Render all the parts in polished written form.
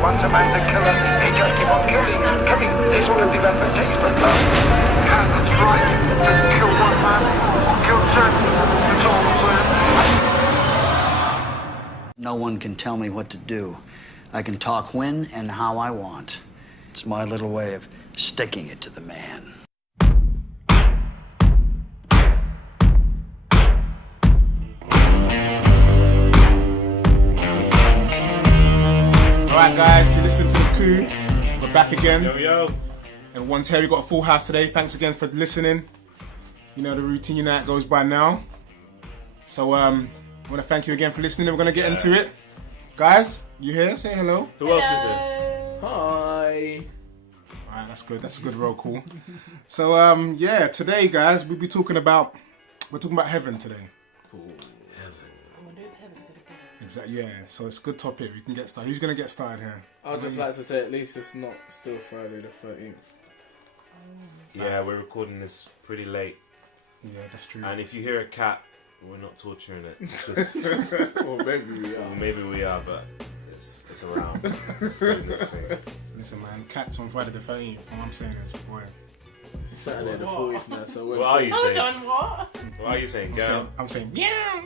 Once a man's a killer, he just keep on killing. They sort of develop a taste for love. Yeah, that's right. Just kill one man, kill ten. That's all I'm saying. No one can tell me what to do. I can talk when and how I want. It's my little way of sticking it to the man. Alright guys, you're listening to the Coup. We're back again. Yo. And once here, we got a full house today. Thanks again for listening. You know the routine, you know how it goes by now. So I want to thank you again for listening. We're going to get into it. Guys, you here? Say hello. Who else is there? Hi. Alright, that's good. That's a good roll call. So yeah, today guys, we're talking about heaven today. Exactly. Yeah, so it's a good topic. We can get started. Who's going to get started here? I'd just like to say at least it's not still Friday the 13th. Yeah, we're recording this pretty late. Yeah, that's true. And if you hear a cat, we're not torturing it. Or maybe we are. Or maybe we are, but it's around. Listen man, cats on Friday the 13th. All I'm saying is, boy. Saturday the 40th now, so we're... What are you saying? Hold on, what? What are you saying, girl? I'm saying meow.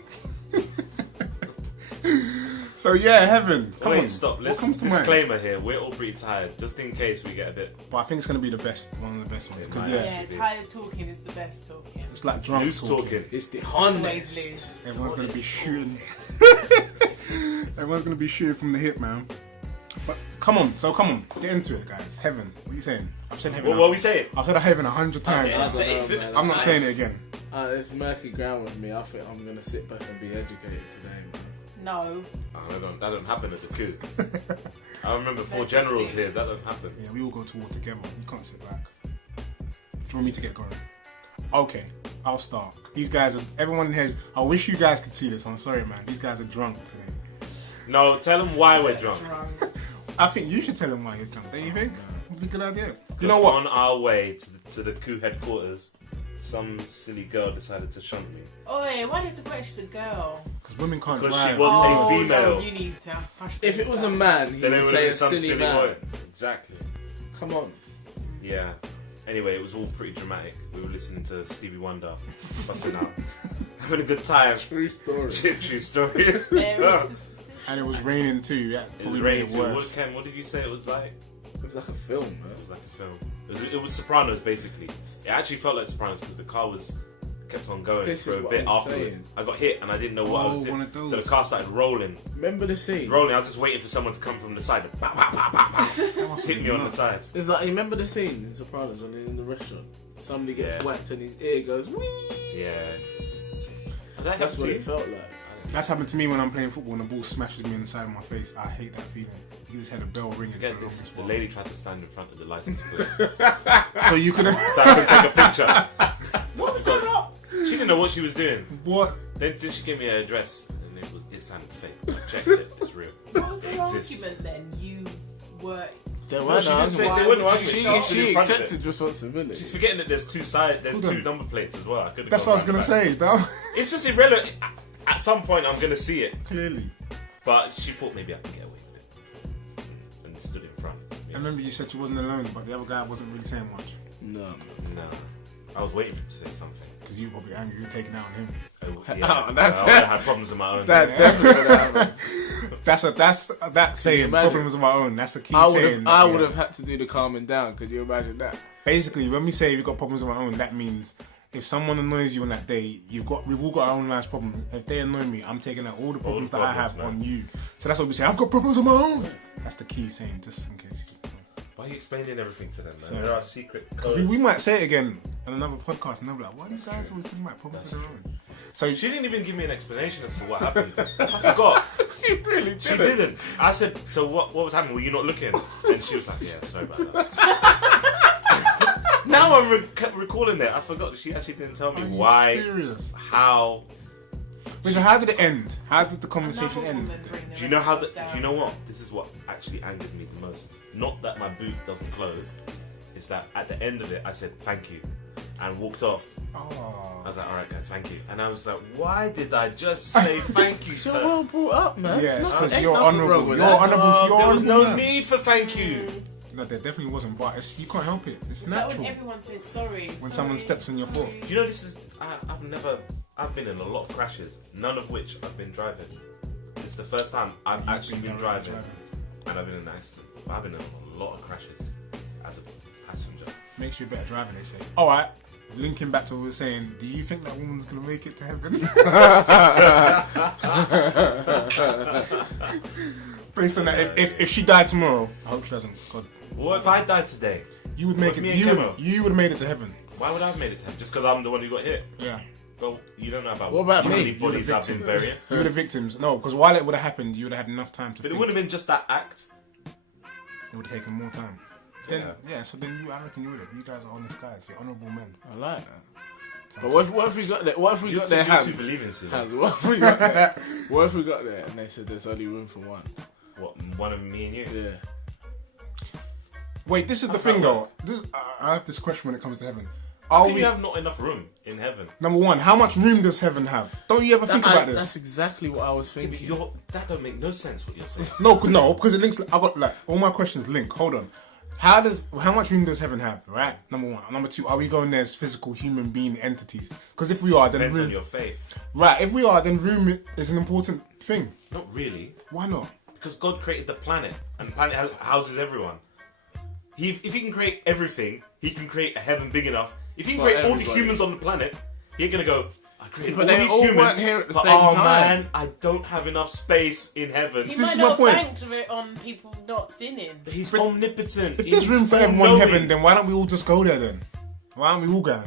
So yeah, heaven. Come on. Stop. What Let's comes to disclaimer mind? here. We're all pretty tired, just in case we get a bit. But I think it's gonna be the best, one of the best ones. Because Yeah, tired talking is the best talking. it's like drunk Loose talking. It's the Always honest. loose. Everyone's gonna be shooting. Everyone's gonna be shooting from the hip, man. But come on, get into it, guys. Heaven. What are you saying? I've said heaven. What are we saying? I've said heaven 100 times. I'm not saying it again. It's murky ground with me. I think I'm going to sit back and be educated today, man. No. Oh, that don't happen at the coup. I remember 4 generals here. That don't happen. Yeah, we all go to war together. You can't sit back. Do you want me to get going? Okay, I'll start. These guys are, everyone in here, I wish you guys could see this. I'm sorry, man. These guys are drunk today. No, tell them why we're drunk. I think you should tell them why you're drunk. Don't you think? Would be a good idea. You Just know what? on our way to the coup headquarters, some silly girl decided to shunt me. Oi, why do you have to put she's a girl? Because women can't Because drive. she was a female. No, you need to hush If it was a man, he Then it would would say have a been some silly man. boy. Exactly. Come on. Yeah. Anyway, it was all pretty dramatic. We were listening to Stevie Wonder, busting out, having a good time. True story. True story. And it was raining too. Yeah, It was probably raining made too. it worse. Ken, what did you say it was like? It was like a film, man. It was like a film. It was Sopranos, basically. It actually felt like Sopranos because the car kept on going This for is a what bit I'm afterwards. saying. I got hit and I didn't know what I was one doing. of those. So the car started rolling. Remember the scene? Rolling. I was just waiting for someone to come from the side and bah, bah, bah, bah, bah, hit me on the side. It's like, you remember the scene in Sopranos when they're in the restaurant? Somebody gets whacked and his ear goes, wee! Yeah. That's what it felt like. That's happened to me when I'm playing football and the ball smashes me in the side of my face. I hate that feeling. You just had a bell ringing. Forget this. The lady tried to stand in front of the license plate. So you could So have... I could take a picture. What was going on? She didn't know what she was doing. What? Then she gave me her address and it sounded fake. I checked it. It's real. What was the It exists. argument then? You were... There No, weren't she didn't say arguments. they weren't arguing. She just stood She in front of it. accepted responsibility. She's forgetting that there's 2 sides. There's Hold 2 on. number plates as well. I could've That's gone what I was round going to back. say. That It's just irrelevant. At some point, I'm gonna see it, clearly. but she thought maybe I could get away with it, and stood in front. I remember you said you wasn't alone, but the other guy wasn't really saying much. No. No, I was waiting for him to say something. Because you were probably angry. You were taking out on him. Yeah, Oh, that- I would have had problems of my own. That definitely would have happened. That's saying imagine? problems of my own. That's a key I saying. would have had to do the calming down. Could you imagine that? Basically, when we say we've got problems of our own, that means if someone annoys you on that day, we've all got our own life problems. If they annoy me, I'm taking out all the problems that I have problems, on you. So that's what we say. I've got problems of my own. That's the key saying, just in case. Why are you explaining everything to them, man? So- There are secret Because codes. we might say it again on another podcast, and they'll be like, "Why are these guys always talking about problems of their own?" So She didn't even give me an explanation as to what happened. I forgot. She really She didn't. I said, so what was happening? Were you not looking? And she was like, yeah, sorry about that. Now I'm recalling it. I forgot that she actually didn't tell me Are you why, serious? how. Wait, so how did it end? How did the conversation end? Do you know how? Do you know what? This is what actually angered me the most. Not that my boot doesn't close. It's that at the end of it, I said thank you, and walked off. Oh. I was like, all right, guys, thank you. And I was like, why did I just say thank you? So well brought up, man. Yeah, it's because Ain't you're nothing wrong honourable. with You're that. honourable. There was no man. need for thank you. No, there definitely wasn't, but you can't help it. It's Is that natural. when everyone says sorry? When sorry, someone steps on your foot. Do you know this is? I've been in a lot of crashes, none of which I've been driving. It's the first time I've actually been driving, and I've been in an accident. But I've been in a lot of crashes as a passenger. Makes you a better driver, they say. Alright, linking back to what we were saying, do you think that woman's going to make it to heaven? Based on that, if she died tomorrow, I hope she doesn't. God, What if I died today? you would make What if it. me and Kemo? You would have made it to heaven. Why would I have made it to heaven? Just because I'm the one who got hit? Yeah. Well, you don't know about What about how me? many You're the bodies I've been victim. burying. You were the victims. No, because while it would have happened, you would have had enough time to But think. it would have been just that act. It would have taken more time. Then, so then I reckon you would have. You guys are honest guys. You're honourable men. I like that. But what if we got there? What if we got their hands? You believe in Sudan. Hands. What if we got there? What if we got there and they said there's only room for one? What, one of me and you? Yeah. Wait, this is the thing though. I have this question when it comes to heaven. How can you have not enough room in heaven? Number one, how much room does heaven have? Don't you ever think about this? That's exactly what I was thinking. That don't make no sense what you're saying. No, because it links. I got like all my questions link. Hold on. How much room does heaven have? Right. Number one. Number two. Are we going there as physical human being entities? Because if we are, then Depends room. on your faith. Right. If we are, then room is an important thing. Not really. Why not? Because God created the planet, and the planet houses everyone. If he can create everything, he can create a heaven big enough. If he can For create all the everybody. humans on the planet, he ain't gonna go, I created But all they these all humans, weren't here at the but same oh time. man, I don't have enough space in heaven. He This might is my not point. have banked it on people not sinning. He's omnipotent. If there's room for everyone in heaven, then why don't we all just go there then? Why aren't we all going?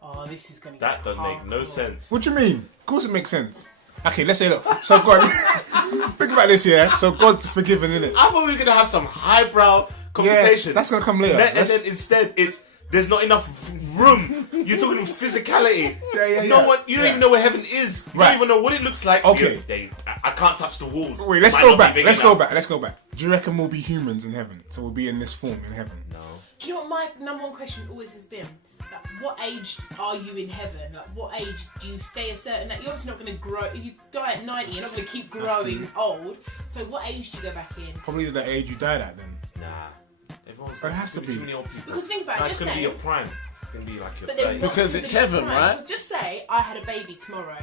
Oh, this is gonna That get doesn't make no hardcore. sense. What do you mean? Of course it makes sense. Okay, let's say look. So God, think about this, yeah. So God's forgiven, innit? I thought we were gonna have some highbrow conversation. Yeah, that's gonna come later. And then instead, there's not enough room. You're talking physicality. Yeah. No one. You don't even know where heaven is. You Right. don't even know what it looks like. Okay. I can't touch the walls. Wait, let's Might go not back. be big Let's enough. go back. Do you reckon we'll be humans in heaven? So we'll be in this form in heaven? No. Do you know what my number one question always has been? Like, what age are you in heaven? Like, what age do you stay a certain? Like, you're obviously not going to grow. If you die at 90, you're not going to keep growing old. So, what age do you go back in? Probably the age you died at then. Nah. Everyone's It has to too be. many old people. Because think about it, No, it's just gonna be say- your prime. It's gonna be like your But then 30s. what Because it's considered heaven, crime? right? Because just say I had a baby tomorrow.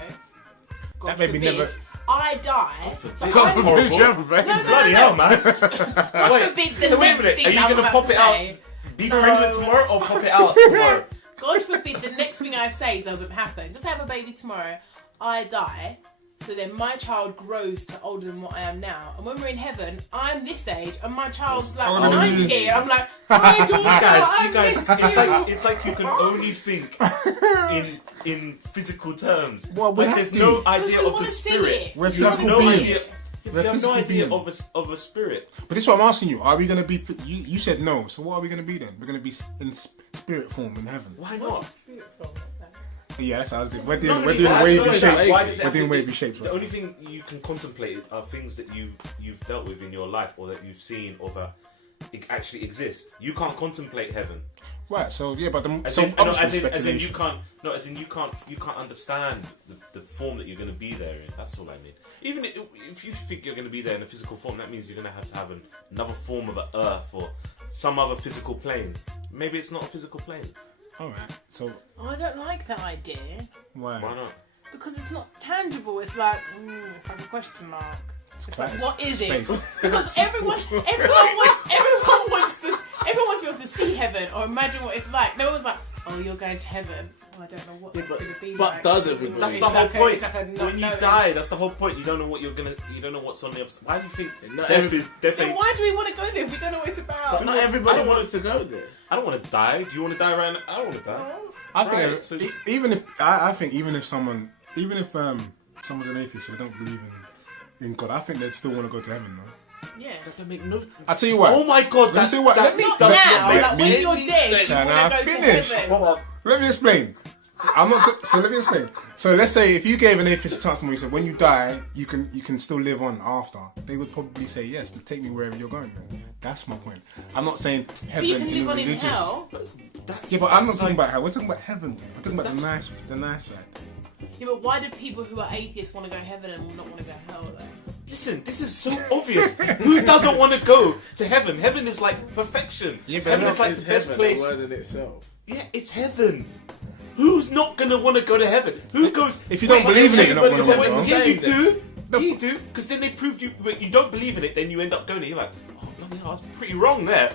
God That baby forbid, never- I die. So God I'm- forbid. You have a baby. Bloody hell, man. God forbid the So wait a next minute. thing Are you I will gonna have pop to it out? say. Be No. pregnant tomorrow or pop it out tomorrow? God forbid the next thing I say doesn't happen. Just have a baby tomorrow. I die. So then my child grows to older than what I am now. And when we're in heaven, I'm this age and my child's like Oh, 90. And I'm like, hi daughter, You guys, I miss it's like you can only think in physical terms. Well, we Like, have there's to. no Because idea we of the wanna see spirit. it. We're You have physical no beings. idea. You We're have no physical idea beings. of a spirit. But this is what I'm asking you. Are we going to be... You said no. So what are we going to be then? We're going to be in spirit form in heaven. Why not? Yeah, that's what I was doing. We're No, doing why- wavy no, shapes. why does it We're have doing to be- wavy shapes. The right only now. thing you can contemplate are things that you've dealt with in your life or that you've seen or that actually exist. You can't contemplate heaven. Right, so yeah, but As so in, no, obviously as in you speculation. can't. No, as in you can't understand the form that you're going to be there in. That's all I mean. Even if you think you're going to be there in a physical form, that means you're going to have another form of an earth or some other physical plane. Maybe it's not a physical plane. All right, so Oh, I don't like that idea. why? Why not? Because it's not tangible. It's like, it's like a question mark. It's quite like, what is it? space. Because everyone wants to be able to see heaven or imagine what it's like. No one's like, oh, you're going to heaven. Oh, I don't know what Yeah, it's but- going to be but like. does everybody? That's It's the whole like point. it's like a not When you knowing. die, that's the whole point. You don't know what you don't know what's on the other side. Why do you think Not death every- is death Then ain't- why do we want to go there if we don't know what it's about? But not I everybody don't wants to go there. I don't want to die. Do you want to die right now? I don't want to die. I think Right, so- even if I think even if someone's an atheist, so they don't believe in God, I think they'd still want to go to heaven though. Yeah. That make no. I tell you what. Oh my god! Let me tell you what. Let me Not does now. not make Like, me- when you're dead, you sense. Can want I to go finish? to heaven. Let me explain. I'm not. So let me explain. So let's say if you gave an atheist a chance, and you said when you die, you can still live on after, they would probably say yes. To take me wherever you're going. Then. That's my point. I'm not saying heaven You can in live a on in religious. hell. Yeah, but I'm not talking about hell. We're talking about heaven. We're talking about the nice side. Yeah, but why do people who are atheists want to go to heaven and not want to go to hell? Though? Listen, this is so obvious. Who doesn't want to go to heaven? Heaven is like perfection. Yeah, but heaven is like It's the best heaven, place. the word in itself. Yeah, it's heaven. Who's not gonna want to go to heaven? Who goes? If you don't believe in it, you're not gonna wait, want to yeah, go. you do. You do, because then they proved you. But you don't believe in it, then you end up going. You're like, oh bloody hell, I was pretty wrong there.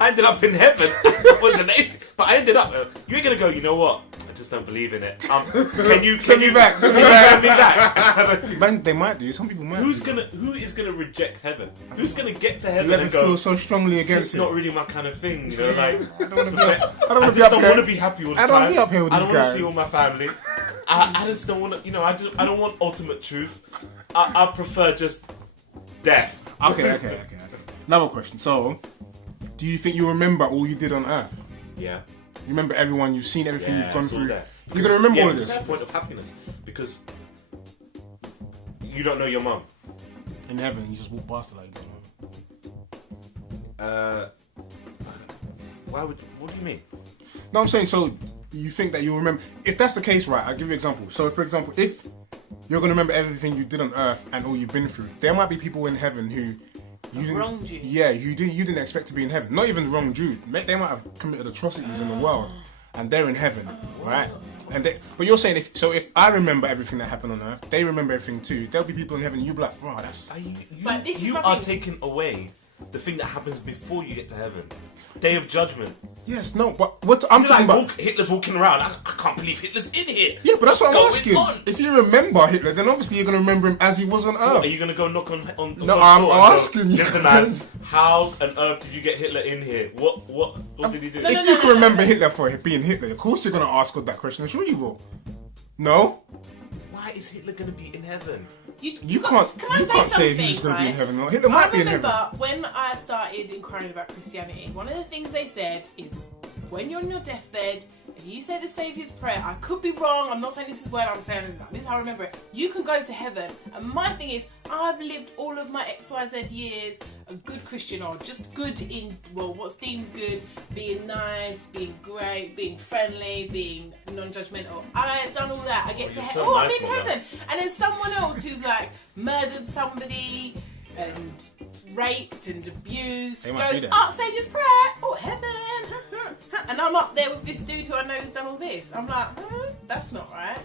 I ended up in heaven. I was an atheist, but I ended up. You ain't gonna go. You know what? I just don't believe in it. Can you Send me back. Send me back. Man, they might do. Some people might. Who do. is gonna reject heaven? Who's gonna get to heaven You ever and go? feel so strongly It's against just it? not really my kind of thing, you know. Like, I don't want to be up. I don't I want to be just up don't here. want to be happy all the I time. don't wanna be up here with I these don't want to guys. see all my family. I just don't want to, you know. I don't want ultimate truth. I prefer just death. Okay. Another question. So, do you think you remember all you did on Earth? Yeah. You remember everyone, you've seen everything you've gone it's all through. there. You're gonna remember all of That's this. the point of happiness, because you don't know your mum. In heaven, you just walk past it like you don't know. Why would? What do you mean? No, I'm saying, so you think that you'll remember. If that's the case, right, I'll give you an example. So, for example, if you're going to remember everything you did on Earth and all you've been through, there might be people in heaven who didn't, wronged you. Yeah, you didn't expect to be in heaven. Not even wronged you. They might have committed atrocities in the world, and they're in heaven, right? But you're saying if I remember everything that happened on Earth, they remember everything too. There'll be people in heaven. You'll be like, bro, that's. But this is You my are thing. taking away the thing that happens before you get to heaven. Day of Judgment. Yes, no, but what I'm You're talking like, about. Hitler's walking around. I can't believe Hitler's in here. Yeah, but that's what I'm What's asking. going on? If you remember Hitler, then obviously you're going to remember him as he was on So Earth. are you going to go knock on No, God's I'm door and go, asking you. Listen, man, how on earth did you get Hitler in here? What did he do? If you can remember Hitler for being Hitler, of course you're going to ask God that question. I'm sure you will. No? Why is Hitler going to be in heaven? You can't say who's going to be in heaven. No, Hitler might be in heaven. I remember when I started inquiring about Christianity, one of the things they said is when you're on your deathbed, if you say the Saviour's Prayer, I could be wrong, I'm not saying this is word, I'm saying this is how I remember it, you can go to heaven. And my thing is, I've lived all of my XYZ years a good Christian, or just good in, well, what's deemed good, being nice, being great, being friendly, being non-judgmental. I've done all that. I get to you're heaven. so I'm nice, in woman. heaven. And then someone else who's like murdered somebody and raped and abused They might do goes, that. oh, Saviour's Prayer, oh, heaven. And I'm up there with this dude who I know has done all this. I'm like, that's not right.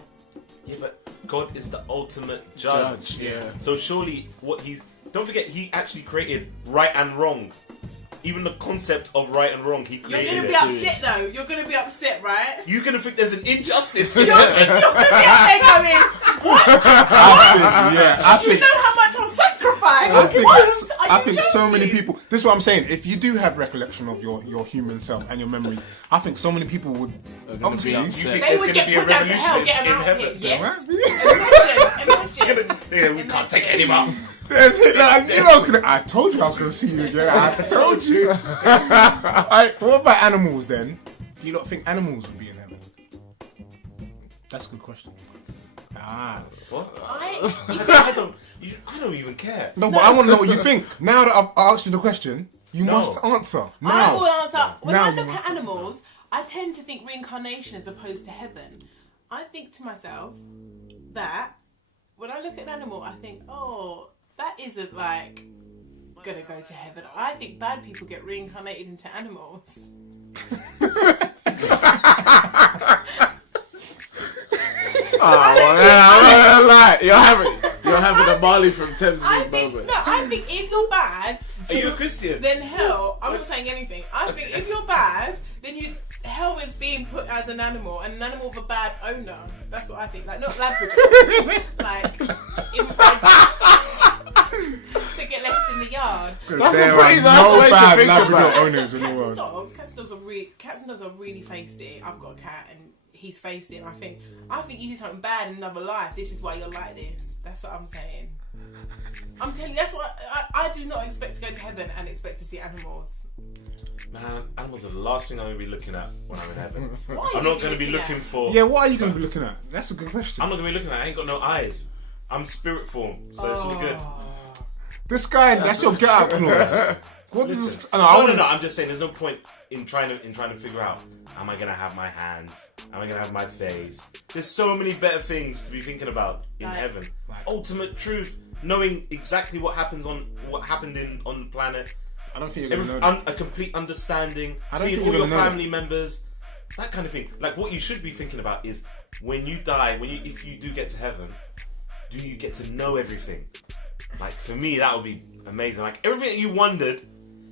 Yeah, but God is the ultimate judge. Yeah. So surely don't forget, he actually created right and wrong. Even the concept of right and wrong, he You're created going to it. be upset though. You're going to be upset, right? You're going to think there's an injustice. You're going to be up there going, what? I You think. know how much I've sacrificed. I think so many people. This is what I'm saying. If you do have recollection of your human self and your memories, I think so many people would gonna be obviously. upset. They There's would gonna get be a put down to hell, revolution get them in out of heaven. here. Yes. Imagine. We can't take it anymore. There's Hitler. I knew I was gonna. I told you I was gonna see you again. I told you. Alright, what about animals then? Do you not think animals would be in heaven? That's a good question. What? I don't even care. No, but I want to know what you think. Now that I've asked you the question, you No. must answer. will Now. answer. When Now I you look must at animals, I tend to think reincarnation as opposed to heaven. I think to myself that when I look at an animal, I think, oh, that isn't like gonna go to heaven. I think bad people get reincarnated into animals. You're having a Marley from Thames I League think moment. no. I think if you're bad, Are you a Christian? then hell. I'm not saying anything. I think if you're bad, then hell is being put as an animal, and an animal with a bad owner. That's what I think. Like not Labrador, like inbred dogs that get left in the yard. That's There a pretty are nice no way to bad think Labrador about it. owners in the world. Cats and dogs are really feisty. I've got a cat and he's feisty, and I think you did something bad in another life. This is why you're like this. That's what I'm saying. I'm telling you, that's what I do not expect to go to heaven and expect to see animals. Man, animals are the last thing I'm going to be looking at when I'm in heaven. Why I'm not going to be looking for... Yeah, what are you going to be looking at? That's a good question. I'm not going to be looking at... I ain't got no eyes. I'm spirit form, so it's all good. This guy, that's your get out clause. What does this... No, I'm just saying there's no point in trying to figure out, am I going to have my hands? Am I going to have my face? There's so many better things to be thinking about in heaven. Ultimate truth, knowing exactly what happened on the planet. I don't think you're going to know that. A complete understanding, seeing all your family members, that kind of thing. Like, what you should be thinking about is, when you die, if you do get to heaven, do you get to know everything? Like, for me, that would be amazing. Like, everything that you wondered,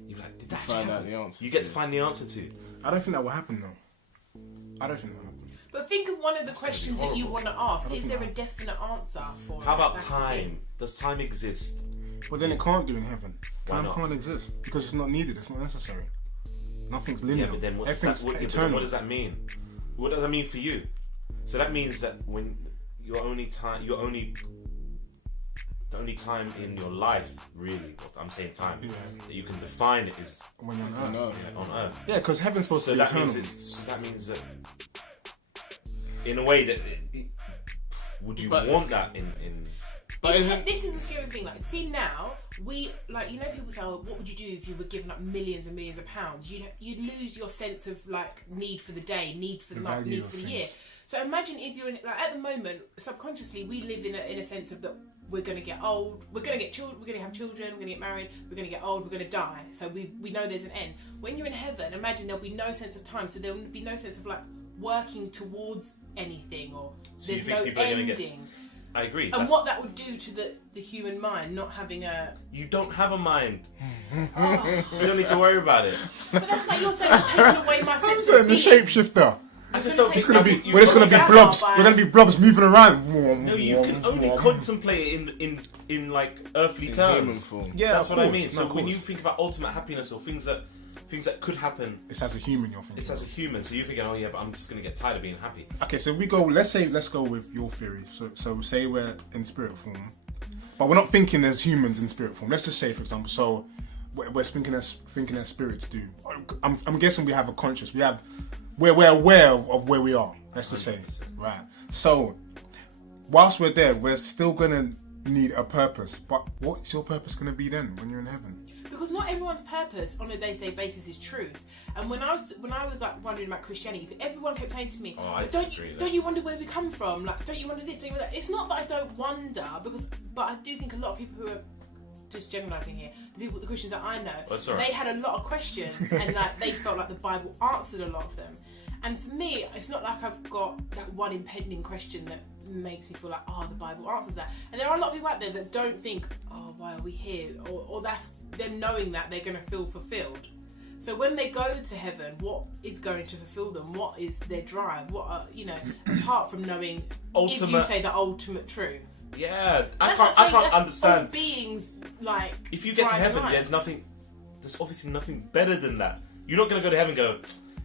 you're like, did that actually happen? The answer. You get to find the answer to. I don't think that will happen, though. I don't think that will happen. But think of one of the questions that you want to ask. Is there a definite answer for it? How about time? Does time exist? But then it can't do in heaven. Why Time not? can't exist because it's not needed. It's not necessary. Nothing's linear. Yeah, but then what Everything's does that mean? What does that mean for you? So that means that when the only time in your life, really, I'm saying time, that you can define it is when you're on Earth. On Earth. Yeah, because heaven's supposed to be eternal. That means that, in a way, that would you want that in this is the scary thing. Like, see now, people say, "Oh, what would you do if you were given up millions and millions of pounds?" You'd lose your sense of like need for the day, need for the night, need for the year. So imagine if you're at the moment, subconsciously, we live in a sense of that we're going to get old, we're going to get children, we're going to have children, we're going to get married, we're going to get old, we're going to die. So we know there's an end. When you're in heaven, imagine there'll be no sense of time. So there'll be no sense of like working towards anything, or so there's no ending. I agree. And what that would do to the human mind, not having a... You don't have a mind. You don't need to worry about it. But that's like you're saying, taking away my sense I'm of being. the shapeshifter. I just don't It's think gonna be. We're just gonna be blobs. We're gonna be blobs moving around. No, you can only contemplate it in like earthly terms. Human form. Yeah, that's what I mean. No, So of when course. you think about ultimate happiness or things that could happen, It's as a human, you're thinking. it's as a human. So you're thinking, oh yeah, but I'm just gonna get tired of being happy. Okay, so let's go with your theory. So say we're in spirit form, but we're not thinking as humans in spirit form. Let's just say, for example, so we're thinking as spirits do. I'm guessing we have a conscious. We're aware of where we are. Let's just say, 100%. right. So whilst we're there, we're still gonna need a purpose. But what's your purpose gonna be then when you're in heaven? Because not everyone's purpose on a day-to-day basis is truth. And when I was like wondering about Christianity, everyone kept saying to me, "Don't you wonder where we come from? Like, don't you wonder this? Don't you wonder that?" It's not that I don't wonder, but I do think a lot of people who are just generalising here, the Christians that I know, they had a lot of questions, and like they felt like the Bible answered a lot of them. And for me, it's not like I've got that one impending question that makes me feel like, oh, the Bible answers that. And there are a lot of people out there that don't think, oh, why are we here? Or that's them knowing that they're going to feel fulfilled. So when they go to heaven, what is going to fulfill them? What is their drive? What are, apart from knowing, if you say the ultimate truth. Yeah, I can't understand. All beings, like, if you get to heaven, there's obviously nothing better than that. You're not going to go to heaven and go,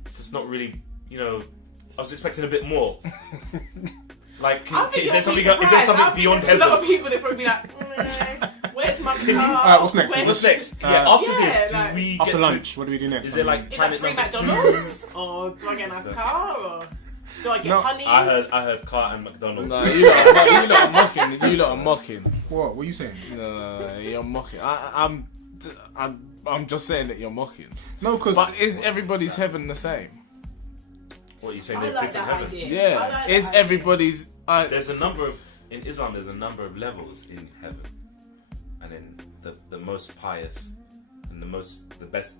it's just not really, I was expecting a bit more. Like, is there something beyond heaven? A lot of people, they'll probably be like, where's my car? What's next? What's next? After lunch, what do we do next? Is there like is that free McDonald's? Or do I get a nice car? Or do I get honey? I heard car and McDonald's. No, you lot are mocking. You lot are mocking. What are you saying? No, you're mocking. I'm just saying that you're mocking. No, because... But is everybody's heaven the same? What are you saying? I There's like different that heavens. idea. Yeah. Is everybody's... There's a number of... In Islam, there's a number of levels in heaven. And then the most pious and the best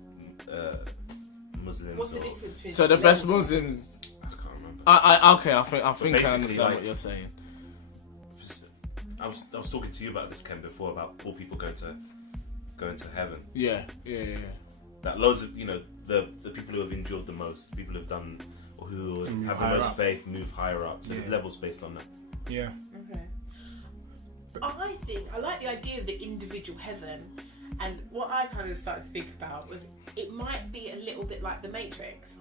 Muslims... What's the difference between... So the best Muslims... I can't remember. Okay, I think I understand like, what you're saying. I was talking to you about this, Ken, before, about poor people going to heaven. Yeah. That loads of, the people who have endured the most, people who have done, or who have the most faith, move higher up. So there's levels based on that. Yeah. Okay. I like the idea of the individual heaven, and what I kind of started to think about was it might be a little bit like the Matrix.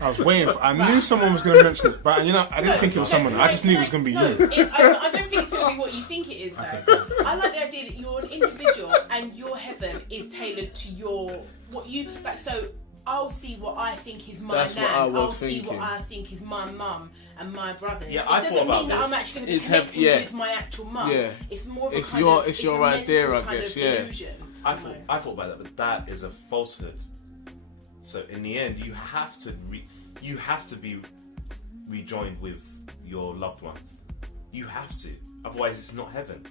I was waiting I knew someone was going to mention it, but I didn't think it was someone. I just knew it was going to be you. I don't think it's going to be what you think it is, though. I like the idea that you're an individual and and your heaven is tailored to your what you like. So I'll see what I think is my That's nan. what I was I'll thinking. see what I think is my mum and my brothers. Yeah, it I doesn't thought about mean that this. I'm actually going to be It's connecting yeah. with my actual mum. Yeah. It's more of a It's kind your- of, it's your a idea, mental I kind guess, of yeah. illusion. I thought about that, but that is a falsehood. So in the end, you have to be rejoined with your loved ones. You have to, otherwise it's not heaven.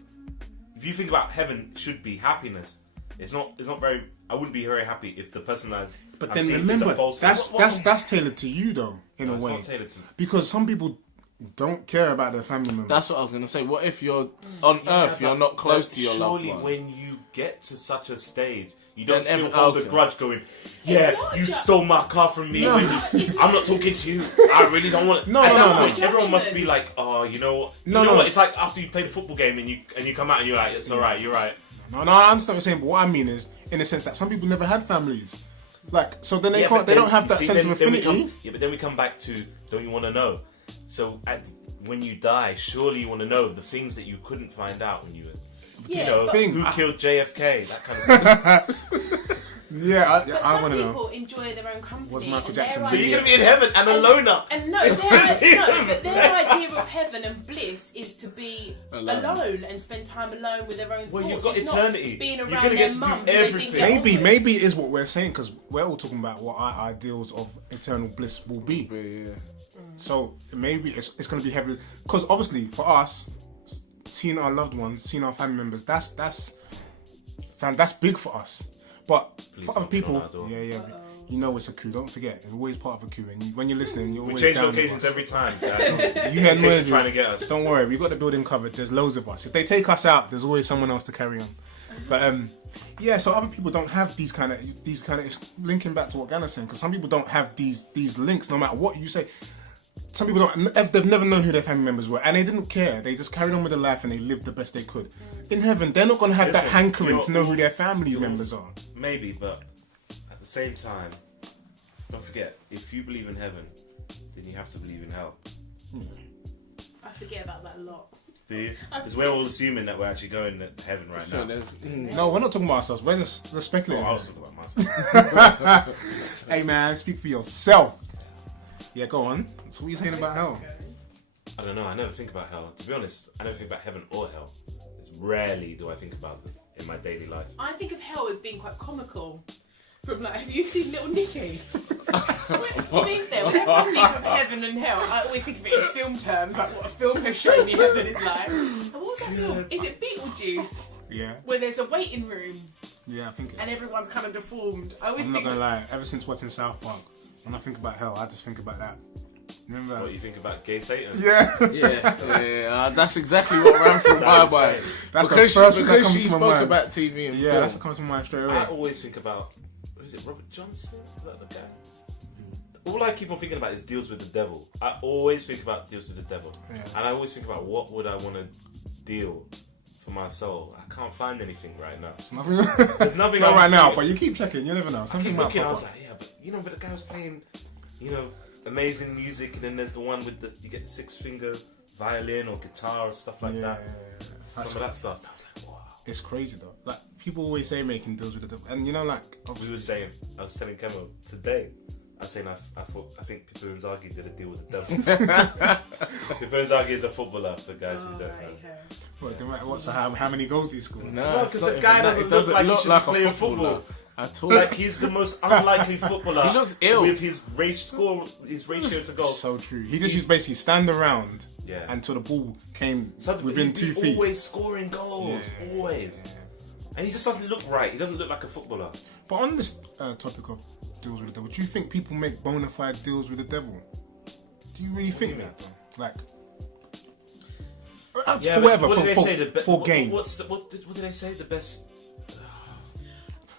If you think about heaven, should be happiness. It's not very. I wouldn't be very happy if the person But I'm then seeing is remember, a falsehood. that's tailored to you though, in No, a it's way. not tailored to- Because some people don't care about their family members. That's what I was going to say. What if you're on Earth, you're not close to your loved Surely, ones? when you get to such a stage, you don't Then still hold a okay. grudge going, yeah, not you just- stole my car from me. when I'm not talking to you. I really don't want it. No, At no, that no, point, no. everyone must be like, oh, you know what? No, you know no. what? It's like after you play the football game and you come out and you're like, it's all right, you're right. No, I understand what you're saying, but what I mean is, in the sense that some people never had families. Like, so then they Yeah, can't, but they then- don't have you that see, sense of then we affinity. come- but then we come back to, don't you want to know? So when you die, surely you want to know the things that you couldn't find out when you were. Yeah, You know, but- who killed JFK? That kind of stuff. Yeah, But I some want to people know. enjoy their own company. Was Michael and their Jackson So idea- you're gonna be in heaven and a loner. And no, but their idea of heaven and bliss is to be alone and spend time alone with their own Well, thoughts. you've got It's eternity. Not being You're around gonna their get to do mum who they didn't everything. get on with. Maybe it is what we're saying, because we're all talking about what our ideals of eternal bliss will be. Yeah. So maybe it's going to be heavily, because obviously for us, seeing our loved ones, seeing our family members, that's big for us. But Please for other don't knock people, on our door. yeah, you know it's a coup. Don't forget, it's always part of a coup. And when you're listening, you're We always change down with locations us. every time. You hear noises. trying to get us. Don't worry, we've got the building covered. There's loads of us. If they take us out, there's always someone else to carry on. But yeah, so other people don't have these kind of linking back to what Ghana's saying, because some people don't have these links. No matter what you say, some people don't. They've never known who their family members were, and they didn't care. They just carried on with their life and they lived the best they could. In heaven, they're not going to have that Listen, hankering you're to know who all- their family you're all- members are. Maybe, but at the same time, don't forget, if you believe in heaven, then you have to believe in hell. I forget about that a lot. Do you? Because we're all assuming that we're actually going to heaven right So now. there's No, we're not talking about ourselves. We're just speculating. I was talking about myself. Hey man, speak for yourself. Yeah, go on. So what are you saying about hell? I don't know. I never think about hell. To be honest, I never think about heaven or hell. It's rarely do I think about them in my daily life. I think of hell as being quite comical. From like, have you seen Little Nicky? To be fair, whenever I think of heaven and hell, I always think of it in film terms, like what a film has shown me heaven is like. And what was that film? Is it Beetlejuice? Yeah, Where there's a waiting room yeah, I think. and everyone's kind of deformed. I always I'm not think gonna lie. Ever since watching South Park, when I think about hell, I just think about that. Remember? What you think about gay Satan? Yeah. yeah, that's exactly what ran through my That's mind. insane. That's the Because first she, thing that because comes she to my spoke mind. about TV and Yeah, film. that's what comes to mind straight away. I always think about, what is it, Robert Johnson? Is that the guy? All I keep on thinking about is deals with the devil. I always think about deals with the devil. Yeah. And I always think about what would I want to deal for my soul. I can't find anything right now. Nothing. There's nothing Not I'm right now, thinking. but you keep checking. You never know. I Something keep might looking, I pop was up. like, yeah, but the guy was playing, amazing music, and then there's the one with you get the 6-finger violin or guitar or stuff like that. Some of that stuff. I was like, wow. It's crazy though. Like people always say making deals with the devil, and like We obviously. were saying, I was telling Kemo today, I was saying I think Pipo Inzaghi did a deal with the devil. Pipo Inzaghi is a footballer, for guys who don't know. What's how many goals he scored? No, Well, it's 'cause not the guy even that. doesn't It look like he should be a playing footballer football. at all. Like he's the most unlikely footballer. He looks ill. With his ratio to goals. So true. He just used to basically stand around Yeah. until the ball came So within he'd 2 be feet. always scoring goals, Yeah. always. And he just doesn't look right. He doesn't look like a footballer. But on this topic of deals with the devil, do you think people make bona fide deals with the devil? Do you really think that? Though? Like, for whatever, what did they say? for gain. What did they say? The best.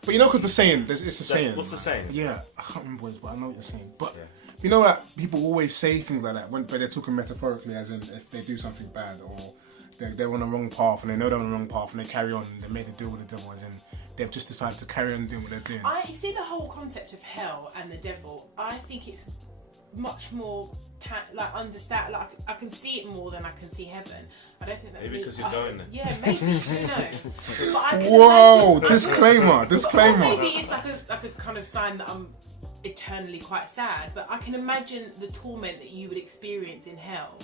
But you know, because the saying, it's a saying. What's the saying? Yeah, I can't remember what it is, but I know what you're saying. But Yeah. you know that people always say things like that when they're talking metaphorically, as in if they do something bad or they're on the wrong path and they know they're on the wrong path and they carry on and they make a deal with the devil, as in they've just decided to carry on doing what they're doing. You see the whole concept of hell and the devil. I think it's much more understand. Like I can see it more than I can see heaven. I don't think that Maybe means- because you're going there. Yeah, maybe. Who knows? But I can Whoa! imagine, Disclaimer. Or Disclaimer. maybe it's like a kind of sign that I'm eternally quite sad. But I can imagine the torment that you would experience in hell,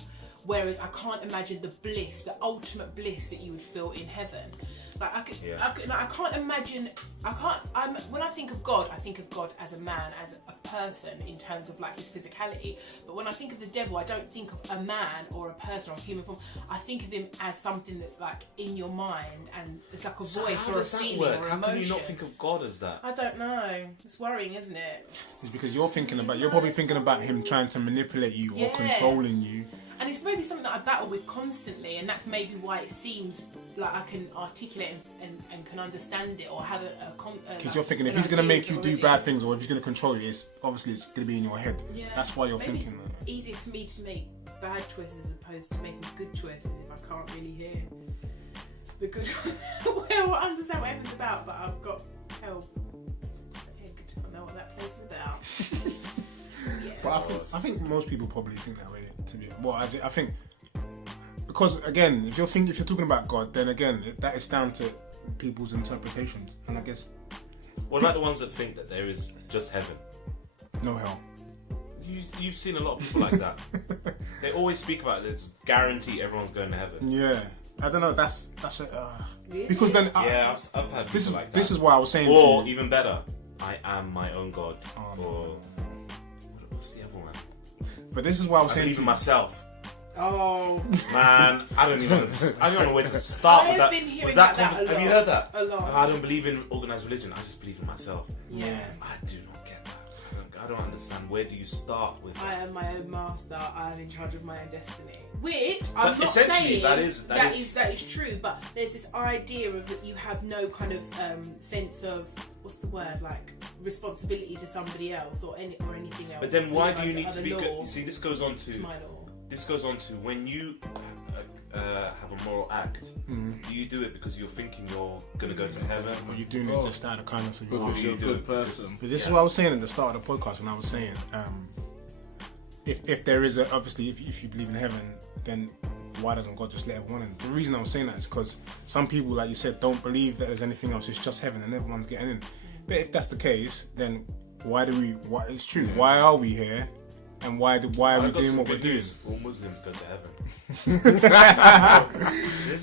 whereas I can't imagine the bliss, the ultimate bliss that you would feel in heaven. Like I can't imagine. When I think of God, I think of God as a man, as a person in terms of like his physicality. But when I think of the devil, I don't think of a man or a person or a human form. I think of him as something that's like in your mind, and it's like a voice or a feeling or How emotion. can you not think of God as that? I don't know. It's worrying, isn't it? It's because you're probably thinking about him trying to manipulate you or Yeah. controlling you. And it's maybe something that I battle with constantly, and that's maybe why it seems like I can articulate and can understand it or have Because you're thinking if he's going to make you do bad things or if he's going to control you, it's going to be in your head. Yeah. That's why you're maybe thinking that. it's easier for me to make bad choices as opposed to making good choices if I can't really hear the good. Well, I understand what heaven's about, but I've got hell. I know what that place is about. Yeah. But I think most people probably think that way. To be I think because again, if you're talking about God, then again that is down to people's interpretations, and I guess. What about the ones that think that there is just heaven? No hell. You've seen a lot of people like that. They always speak about this guarantee everyone's going to heaven. Yeah, I don't know. That's it. Really? Because then I've had people like that. This is why I was saying. Or to you, even better, I am my own God. no. Or what's the other one? but this is why I was I saying. believe To in you, myself. Oh. Man, I don't know where to start I with have that. been hearing with that that a have you lot. heard that? A lot. I don't believe in organised religion. I just believe in myself. Yeah. I do not get that. I don't understand. Where do you start with that? I am my own master. I am in charge of my own destiny. Which But I'm not essentially, saying that is true. But there's this idea of that you have no kind of sense of what's the word, like responsibility to somebody else or anything else. But then to why live do you under need to other be law. good? You see, this goes on It's to my law. when you have a moral act. Do you do it because you're thinking you're gonna go to heaven? or you're doing it just out of kindness of your Because heart. you're a do good it person. But this is what I was saying at the start of the podcast when I was saying, if there is obviously if you believe in heaven, then why doesn't God just let everyone in? The reason I was saying that is because some people, like you said, don't believe that there's anything else. It's just heaven and everyone's getting in. But if that's the case, then it's true. Why are we here? And why are we doing what we're doing? All Muslims go to heaven.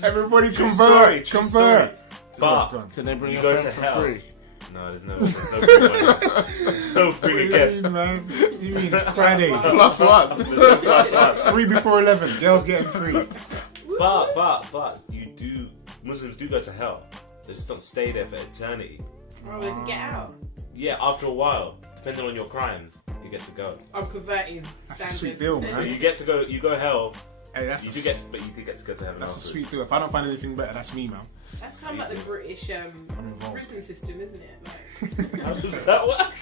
Everybody True convert. story. Convert. But Can they bring you a go friend to for hell. free? No, there's no free money. There's no free guest. Man, you mean Friday? Plus one. 3 before 11. Girls getting free. But Muslims do go to hell. They just don't stay there for eternity. Oh, we can get out. Yeah, after a while, depending on your crimes, you get to go. I'm converting. That's a sweet deal, man. So you get to go. You go hell. Hey, You do get to go to heaven. That's a afterwards. sweet deal. If I don't find anything better, that's me, man. That's kind of like the British involved. prison system, isn't it? Like How does that work?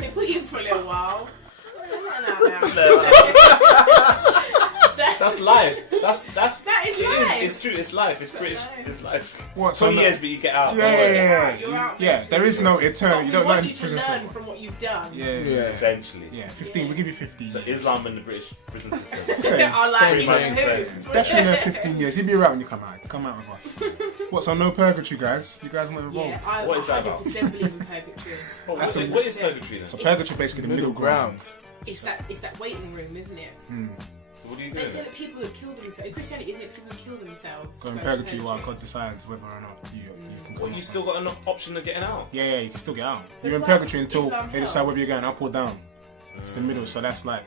they put you in for a little while. That's life. That is life. It's true. It's life. It's British. life. It's life. What? 20 years, but you get out. You're out Yeah, there is no But eternity. You we don't want learn you to prison learn for. from what you've done. Yeah. Essentially. Yeah, 15. We'll give you 15. So years. Islam and the British prison system. I like Pretty it. much the Who? same. Dash in there 15 years. You'll be right when you come out. Come out with us. What, so no purgatory, guys? You guys not involved? Yeah, I What is that about? 100% believe in purgatory. What is purgatory then? So purgatory basically the middle ground. It's that waiting room, isn't it? What do you They do? say that people who kill themselves. In Christianity, isn't it people who kill themselves? So in go to purgatory while God decides whether or not you can come Well, you out. still got an option of getting out. Yeah, you can still get out. So You're in it's like purgatory until Islam they decide hell. whether you're going up or down. It's the middle, so that's like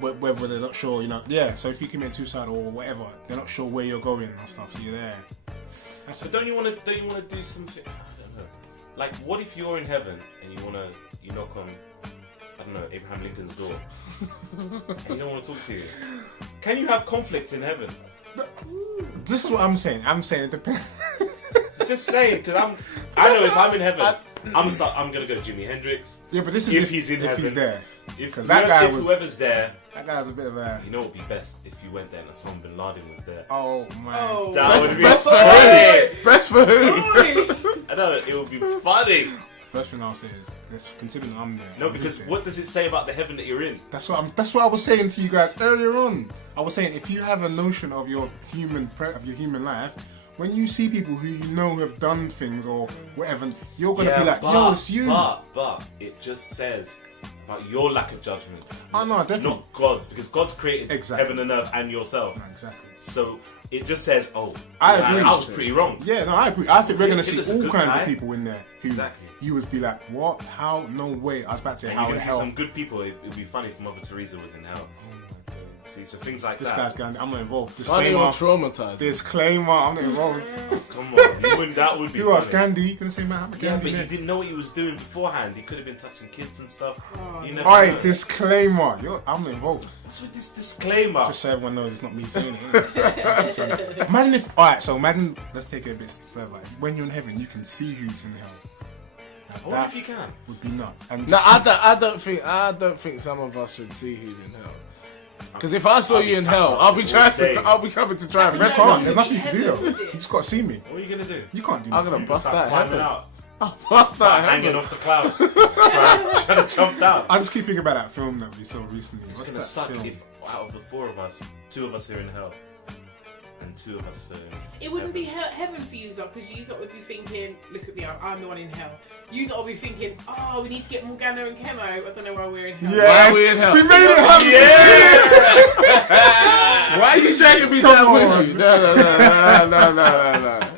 whether they're not sure, Yeah, so if you commit suicide or whatever, they're not sure where you're going and stuff. So you're there. That's But don't you want to do something? I don't know. Like, what if you're in heaven and you knock on, I don't know, Abraham Lincoln's door, and he don't want to talk to you? Can you have conflict in heaven? This is what I'm saying. I'm saying it depends. Just saying, because I know if I'm in heaven, I'm gonna go Jimi Hendrix. Yeah, but this is If he's in if heaven. he's there. If that guy was- whoever's there, That guy's a bit of a. you know, it would be best if you went there and Osama Bin Laden was there. Oh man. Oh, That would be Best for funny. who? Best for who? I know it would be funny. first thing I'll say is, let's consider that I'm there. No, I'm because there. what does it say about the heaven that you're in? That's what I was saying to you guys earlier on. I was saying, if you have a notion of your human life, when you see people who you know have done things or whatever, you're gonna be like, yo, it's you. But it just says about your lack of judgment. Oh no, definitely. Not God's, because God's created heaven and earth and yourself. Exactly. So it just says, oh, I man, agree. I was pretty wrong. Yeah, no, I agree. I think we're going to Hitler's see a all good kinds guy. of people in there who you would be like, what? How? No way. I was about to say, And how you're the going to see hell? some good people. It would be funny if Mother Teresa was in hell. See, so things like This that. guy's going, I'm not involved. I think I'm Disclaimer. traumatized. Disclaimer, I'm not involved. Come on, that would be Who funny. else? Gandhi? You going to say Mahatma Yeah, Gandhi but you next? didn't know what he was doing beforehand. He could have been touching kids and stuff. You never Alright, know. disclaimer. I'm not involved. What's with this disclaimer? Just so everyone knows it's not me saying it. So, imagine if, imagine, let's take it a bit further. When you're in heaven, you can see who's in hell. Now, What if you can? would be nuts. And No, I don't think some of us should see who's in hell. Because if I saw I'll you be in tapped hell, out I'll be all day. coming to try and That's rescue hard. you. There's nothing you can do though. Would You it? just got to see me. What are you gonna do? You can't do I'm nothing. gonna bust Start that climbing heaven. out, I'll bust start that hanging heaven. off the clouds, trying to jump down. I just keep thinking about that film that we saw recently. It's What's gonna that suck film? if out of the four of us, two of us are in hell, and two of us are in It wouldn't be heaven for you, though, because you would be thinking, look at me, I'm the one in hell. You would be thinking, oh, we need to get Morgana and Chemo. I don't know why we're in hell. Yes, Why are we in hell? we made it happen. Why are you dragging me Come down on. with you? No.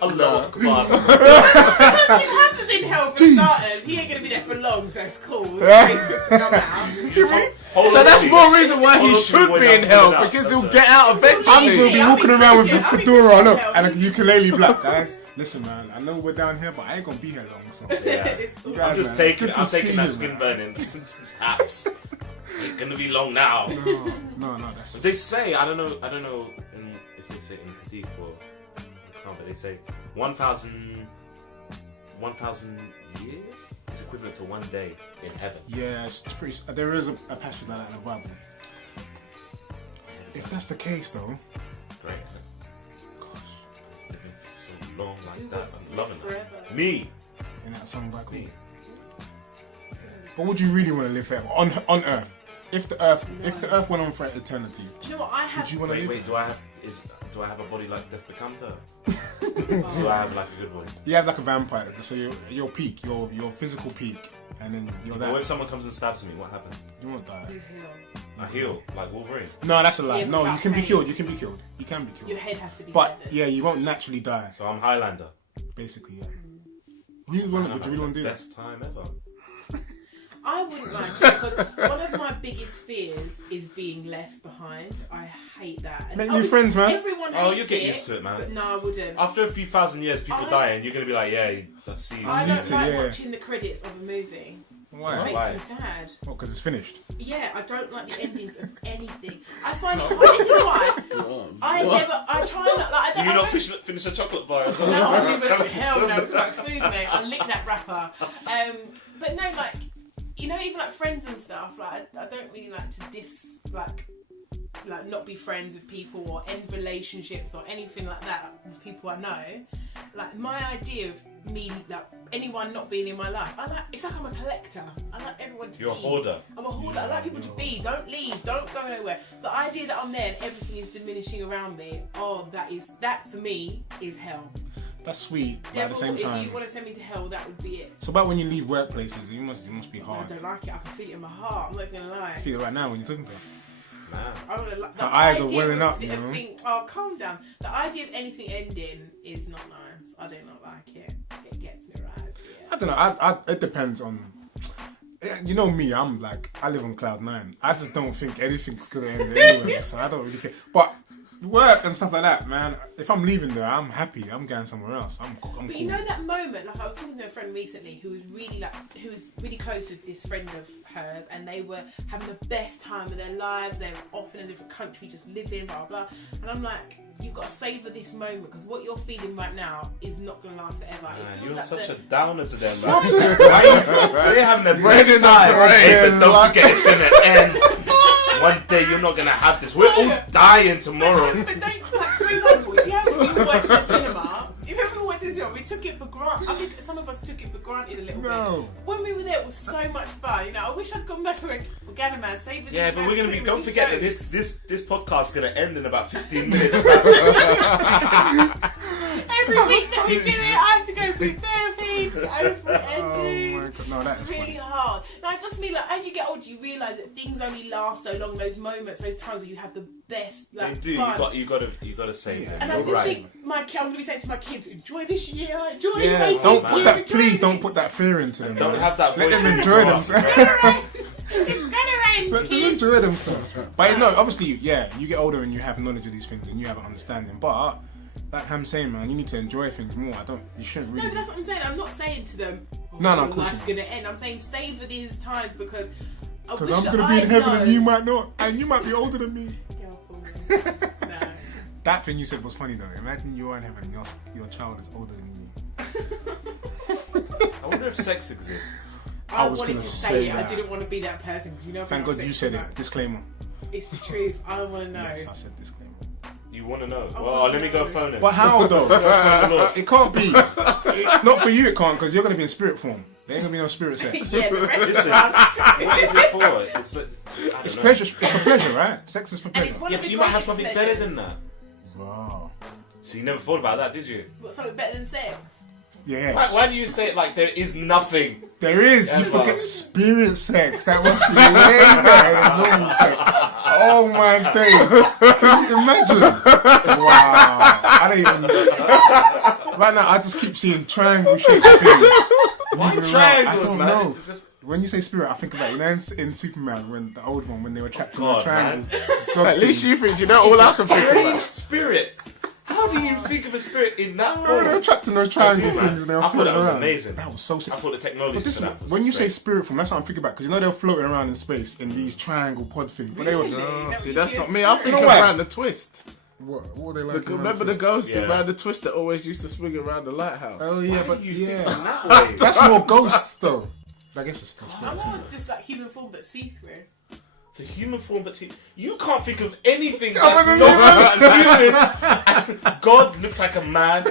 Allah Akbar. Because you have to in hell for starters. He ain't going to be there for long, so it's cool. It's good to come out. So that's more reason why he should be in hell, because he'll get out eventually. Hamza will be Yeah, walking I think around with Christian- the I think fedora Christian look, hell. and a ukulele black. Guys, listen man, I know we're down here, but I ain't gonna be here long, so. Yeah. It's cool. Guys, I'm just man, taking. good to I'm see taking that you, skin man. burning apps. Ain't gonna be long now. No, that's. But they say, I don't know if they say it in Hadith or Quran, but they say 1,000 years is equivalent to 1 day in heaven. Yeah, it's pretty. There is a passage like that in the Bible. If that's the case, though, Great. Gosh, living for so long like Who that, wants to I'm loving live that. forever? Me. in that song by Coup. Me. But would you really want to live forever on Earth? If the Earth went on for eternity, Do you know what I have? would you want to live? Wait, do I have a body like Death Becomes Her? Do I have like a good body? You have like a vampire, so your peak, your physical peak, and then you're But that. what if someone comes and stabs me? What happens? You won't die. You heal. I heal like Wolverine. No, that's a lie. Yeah, No, without you can be pain. killed. You can be killed. You can be killed. Your head has to be. But severed. yeah, you won't naturally die. So I'm Highlander. Basically, yeah. Would you really want to do that? Best time ever. I wouldn't like it because one of my biggest fears is being left behind. I hate that. And Make new friends, man. Everyone Oh, hates you get used to it, man. But no, I wouldn't. After a few thousand years, people I- die, and you're gonna be like, yeah, I see you. I used don't to, like yeah. watching the credits of a movie. It Why? makes Why? me sad. Oh, because it's finished. Yeah, I don't like the endings of anything. I find it hard. This is why I try and I Do don't. you I not don't finish a chocolate bar? No, I leave it up to hell no, it's like food, mate. I'll lick that wrapper. But no, like, you know, even like friends and stuff, like, I don't really like to like not be friends with people or end relationships or anything like that with people I know. Like, my idea of me, like, anyone not being in my life, it's like I'm a collector. I like everyone to You're a be. hoarder. I'm a hoarder. I like people to be. Don't leave. Don't go nowhere. The idea that I'm there and everything is diminishing around me, that for me is hell. That's sweet, but at the Devil, same if time. you want to send me to hell, that would be it. So about when you leave workplaces, it must be I hard. don't like it. I can feel it in my heart. I'm not even gonna lie. I feel it right now when you're talking to her. Man. I would like. Her eyes are welling up, you know. Oh, calm down. The idea of anything ending is not nice. I do not like it. It gets me right. Yeah. I don't know. It depends on. You know me. I'm like, I live on cloud 9. I just don't think anything's gonna end anyway, so I don't really care. But work and stuff like that, man. If I'm leaving there, I'm happy. I'm going somewhere else. I'm cool. But you know that moment, like I was talking to a friend recently who was really close with this friend of hers, and they were having the best time of their lives. They were off in a different country, just living, blah blah. And I'm like, you've got to savor this moment because what you're feeling right now is not going to last forever. Man, It feels you're like such the- a downer to them, man. They're having their best time, but don't forget it's gonna end. One day you're not gonna have this. We're all dying tomorrow. But don't, like, for example, you see how we went to the cinema? You remember we went to the cinema? We took it for granted. I think some of us took it for granted a little No. bit. When we were there, it was so much fun. You know, I wish I'd gone back and Ghana man, save it. Yeah, but we're gonna be. Don't forget that this podcast is gonna end in about 15 minutes. Every week that we do it, I have to go through therapy to over it Oh ending. my god, no, that It's is really funny. hard. No, it does mean like as you get older, you realise that things only last so long. Those moments, those times where you have the best, They like, do. fun. You gotta say that. And I You're just right. think I'm going to be saying to my kids, enjoy this year, enjoy Yeah, your 18th don't put year, that. enjoy Please this. don't put that fear into them. Don't man. have that Let voice them when you enjoy grow up. themselves. It's gonna rain, Let them kids. enjoy themselves. But no, obviously, yeah, you get older and you have knowledge of these things and you have an understanding. But like Ham's saying, man, you need to enjoy things more. You shouldn't No, really. but that's what I'm saying. I'm not saying to them, oh, No, your of course life's you're gonna end. I'm saying savour these times because I Because wish I'm gonna that be in I'd heaven known. and you might not, and you might be older than me. Yeah, probably. No. That thing you said was funny though. Imagine you are in heaven and your child is older than you. I wonder if sex exists. I was wanted gonna to say say it. that. I didn't want to be that person because you know. if Thank I'm God you sexist said enough, it. Disclaimer. It's the truth. I want to know. Yes, I said disclaimer. You want to know? I Well, wanna let me go know. phone him. But how though? Look. It can't be. Not for you. It can't because you're gonna be in spirit form. There ain't gonna be no spirit sex. Yeah, the rest Listen, of us. what is it for? It's It's pleasure. It's for pleasure, right? Sex is for And it's pleasure. one Yeah, of but the you might have greatest something pleasures. better than that. Wow. So you never thought about that, did you? What, something better than sex? Yes. Why do you say it like there is nothing? There is. You Yeah, forget but- spirit sex. That must be way better than normal sex. Oh my day. Can you imagine? Wow. I don't even. Right now, I just keep seeing triangle shaped things. Why moving around. triangles, I don't man? know. It's just- When you say spirit, I think about in Superman when the old one when they were trapped in God, the triangle. At least you think you know all I can think Strange about. spirit. How do you think of a spirit in that Oh, they were form? trapped in those triangle man. things and they were I thought floating that was around. amazing. That was so sick. I thought the technology But this, for that was when you say great. spirit form, that's what I'm thinking about because you know they were floating around in space in these triangle pod things. But they were. Really? See, you that's see not a me. I'm spirit? thinking know what? around the twist. What were they like? Remember the ghost Yeah. around the twist that always used to swing around the lighthouse? Oh yeah, Why but do you think in yeah, that way? that's more ghosts though. I guess it's still I spirit too. want just like human form but see-through. It's a human form, but see, you can't think of anything Oh, that's no, not human. God looks like a man.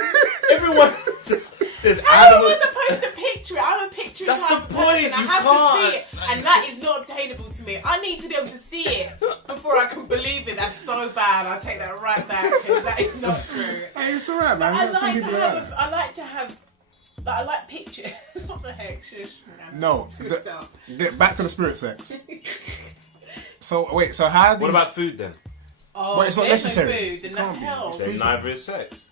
Everyone, there's How am I animals. supposed to picture it? I'm a picture That's type the person. point, I you have can't. to see it, and that is not obtainable to me. I need to be able to see it before I can believe it. That's so bad. I take that right back because that is not true. Hey, it's alright, man. I Some like to people have. are. I like to have. Like, I like pictures. What the heck? Shush. No, Stop. get back to the spirit sex. So wait, so how? These, What about food then? Oh, But it's not there's necessary. No food, then It that's can't be. hell. Then neither is sex.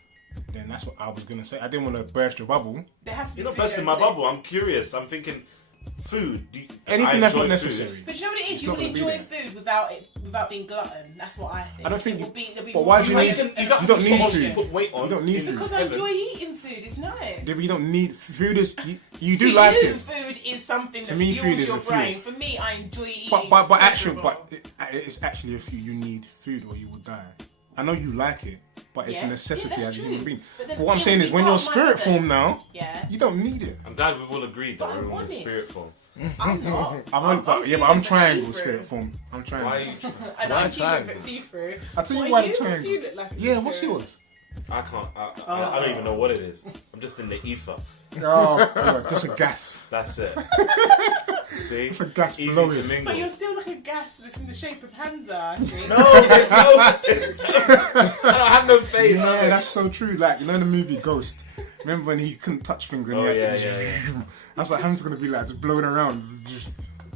Then that's what I was gonna say. I didn't want to burst your bubble. There has to be You're not food bursting and my sex. bubble. I'm curious. I'm thinking food. Anything I that's not enjoy necessary. food. But you know what it is? It's You not will gonna be enjoy there. food without being glutton. That's what I think. I don't think It will you- be, there'll be but more why do you joy need- and You don't need appreciation. food. put weight on. You don't need in food. Because I heaven. enjoy eating food. It's nice. Yeah, but you don't need food. Is you To do like you, it, food is something To that me, fuels food is your a fuel. brain. For me, I enjoy eating. but It's actually, pleasurable. it's actually a few. You need food or you will die. I know you like it, but it's Yeah. a necessity Yeah, as that's a true. human being. But then But what I'm it saying would is, be when part you're of my spirit heaven. form now, Yeah. you don't need it. I'm glad we've all agreed that But I we're all want in it. spirit form. I'm not. I'm human, triangle but see-through. spirit form. I'm Why are triangle. you? And Why I'm human, triangle? but see-through. I'll tell you What why are the you? What do triangle. you look like? Yeah, what's yours? I can't. I don't even know what it is. I'm just in the ether. Oh, God, just a gas. That's it. See? It's a gas Easy blowing. to mingle. But you're still like a gas that's in the shape of Hamza, I think. No, there's no. I don't have no face. Yeah, nothing. that's so true. Like, you know the movie Ghost? Remember when he couldn't touch things and Oh, he had to yeah, just... yeah, That's what Ham's going to be like, just blowing around. Just...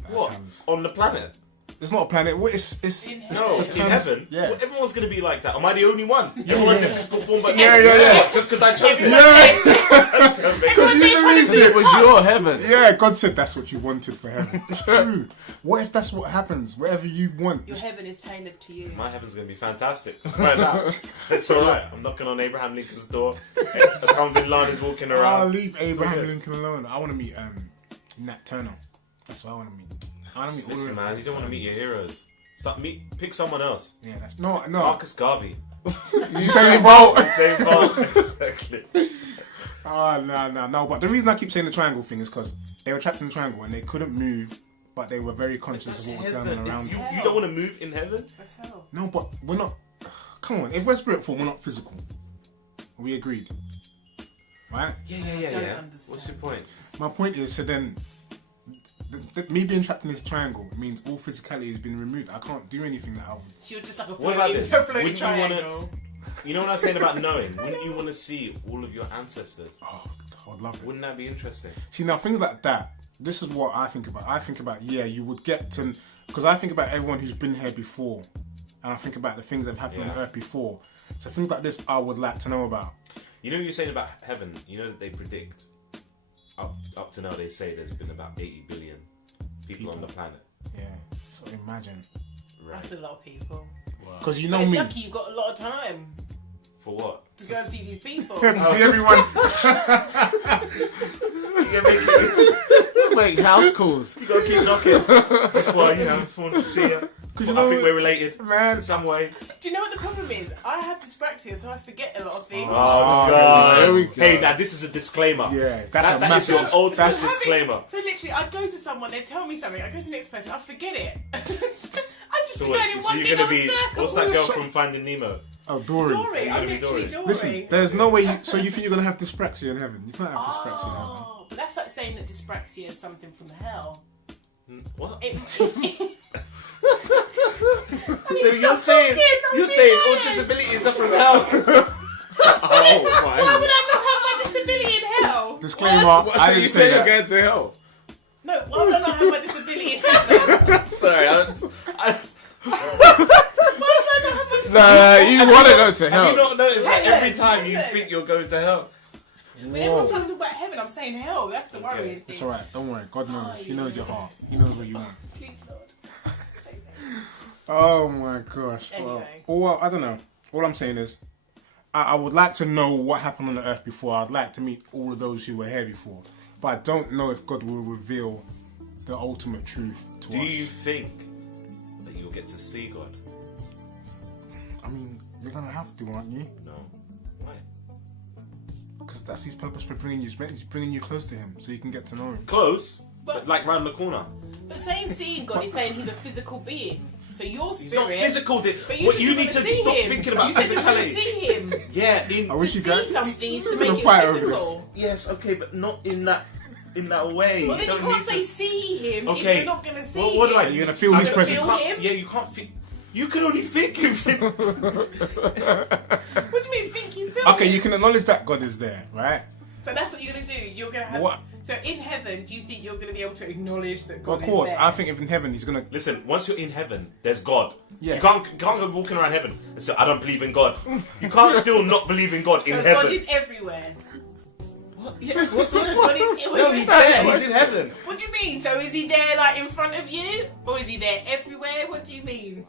What? Hams. On the planet? It's not a planet. It's In No, the in terms- heaven. Yeah. Well, everyone's gonna be like that. Am I the only one? Everyone's in physical form, but Yeah. Just because I chose it. Yeah! Because you believed It it. was your heaven. Yeah, God said that's what you wanted for heaven. It's true. What if that's what happens? Whatever you want. Your heaven is tailored to you. My heaven's gonna be fantastic. Right now, it's all right. I'm knocking on Abraham Lincoln's door. Osama Bin Laden's walking I'll around. leave Abraham good. Lincoln alone. I want to meet Nat Turner. That's what I want to meet. I want to meet all Listen, of man, you don't want to meet your heroes. Pick someone else. Yeah, that's, no. Marcus Garvey. You saying Bolt? Same fault. Exactly. Oh, no. But the reason I keep saying the triangle thing is because they were trapped in the triangle and they couldn't move, but they were very conscious of what was going on around them. You don't want to move in heaven? That's hell. No, but we're not. Come on, if we're spirit form, we're not physical. We agreed. right? Yeah. understand. What's your point? My point is, so then, me being trapped in this triangle means all physicality has been removed. I can't do anything that I would. So you're just like a What about floating, this? floating Wouldn't you wanna- triangle. You know what I was saying about knowing? Wouldn't you want to see all of your ancestors? Oh, I'd love it. Wouldn't that be interesting? See, now things like that, this is what I think about. I think about, yeah, you would get to, because I think about everyone who's been here before, and I think about the things that have happened on Earth before. So things like this, I would like to know about. You know what you're saying about heaven? You know that they predict, up to now they say there's been about 80 billion people on the planet. Yeah, so imagine. Right. That's a lot of people. Because you But know it's me. lucky you've got a lot of time For what? to go and see these people. To see everyone. Make house calls. You gotta keep knocking. Just for, just want to see you. you I know- think we're related, Man. in some way. Do you know what the problem is? I have dyspraxia, so I forget a lot of things. Oh, God. There we go. Hey, now this is a disclaimer. Yeah, that's That a is massive. your ultimate So disclaimer. So literally, I'd go to someone, they'd tell me something, I'd go to the next person, I'd forget it. I'd just be going in one you're big gonna old be circle. what's that girl from Finding Nemo? Oh, Dory. Dory, I'm gonna be literally Dory. Dory. Listen, there's no way. So you think you're gonna have dyspraxia in heaven? You can't have dyspraxia in heaven. Oh, but that's like saying that dyspraxia is something from hell. What? It, So you're saying all disabilities are from hell? Oh why my. would I not have my disability in hell? Disclaimer: What, I so you didn't say say you're that. going to hell? No, why would I not have my disability in heaven? Sorry, Why should I not have my disability? no, you want to go to Have hell. you not noticed that Helen, every time you Helen. think you're going to hell? But everyone's trying to talk about heaven, I'm saying hell. That's the worrying It's thing. alright. Don't worry. God knows. He knows your heart. He knows what you want. Please, Lord. Take me. Oh my gosh. Anyway. Well, I don't know. All I'm saying is, I would like to know what happened on the earth before. I'd like to meet all of those who were here before. But I don't know if God will reveal the ultimate truth to Do us. you think that you'll get to see God? I mean, you're going to have to, aren't you? No. Why? Because that's his purpose for bringing you. He's bringing you close to him so you can get to know him. Close, But- but like round the corner. But saying seeing God is saying he's a physical being. So your He's not spirit. physical. But What said you you're need to gonna see stop him. thinking about You said you're gonna physicality. see him. Yeah, I wish To you guys. see something is to We're make gonna it fight over this. physical. Yes, okay, but not in that way. Well, then you don't can't need say to- see him if Okay. you're not going to see What do I? him. You're gonna feel I'm his gonna presence. feel him? Yeah, you can't think. You can only think him. What do you mean think you feel Okay, him? you can acknowledge that God is there, right? So that's what you're going to do. You're going to have... What? So in heaven, do you think you're going to be able to acknowledge that God Well, of course, is there? I think if in heaven he's gonna. Listen, once you're in heaven, there's God. Yeah. You can't go walking around heaven and say, I don't believe in God. You can't still not believe in God in So heaven. God is everywhere. What? Yeah, what? God is... No, he's there. He's in heaven. What do you mean? So is he there like in front of you? Or is he there everywhere? What do you mean?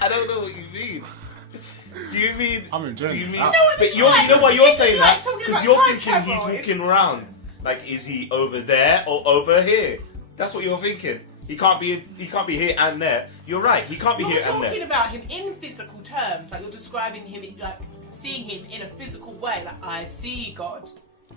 I don't know what you mean. Do you mean? I'm enjoying Do you it. mean? No, it's But you know why you're It's saying like that? talking Because about you're time thinking travel. he's It's- walking around. Like, is he over there or over here? That's what you're thinking. He can't be here and there. You're right. He can't be You're here and talking there. about him in physical terms, like you're describing him, like seeing him in a physical way, like I see God.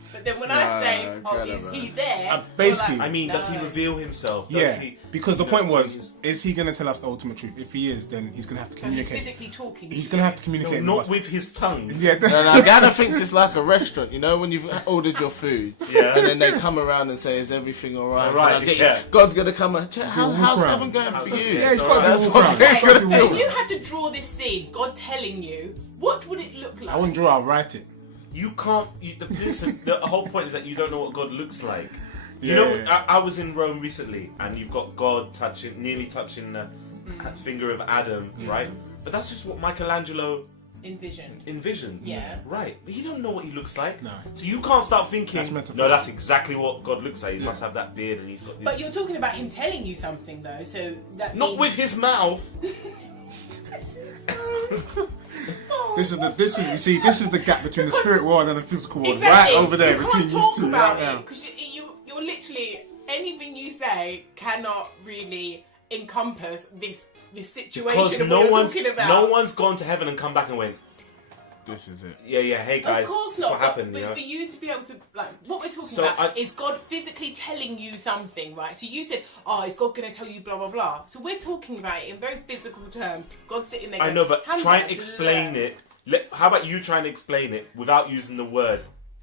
But then when I say, oh, God, is man. he there? Basically- you're like, I mean, does he no. reveal himself? Does Yeah, he, because the you know, point was, is he going to tell us the ultimate truth? If he is, then he's going to have to So he's communicate. physically talking. He's to going to you. have to communicate. No, with not us. with his tongue. Yeah, No, Ghana thinks it's like a restaurant, you know, when you've ordered your food, Yeah. and then they come around and say, "Is everything all right? Alright, Can I get yeah. you?" God's gonna come and check. Do a walk How's around. heaven going for you? Yeah, he's got to That's do a what walk around. he's He's gonna got to do a So walk if you around. had to draw this scene, God telling you, what would it look like? I wouldn't draw. I'll write it. You can't. Listen, the whole point is that you don't know what God looks like. You Yeah, know, yeah. I was in Rome recently, and you've got God nearly touching the finger of Adam, right? But that's just what Michelangelo Envisioned. envisioned. Yeah. Right. But you don't know what he looks like. No. So you can't start thinking, That's metaphor. no, that's exactly what God looks like. He must have that beard and he's got this. But you're talking about him telling you something, though, so that Not means... with his mouth. This is the gap between the spirit world and the physical world, Exactly. right over there You between can't you talk two, about right now. because you're literally anything you say cannot really encompass this situation Because of what you're talking about. no one's gone to heaven and come back and went, This is it. yeah, hey guys, Of course that's not. what happened, but you know? for you to be able to, like, what we're talking So about is God physically telling you something, right? So you said, oh, is God going to tell you blah, blah, blah. So we're talking about it in very physical terms. God sitting there I going, know, but "Hamza, try and explain blah." it How about you try and explain it without using the word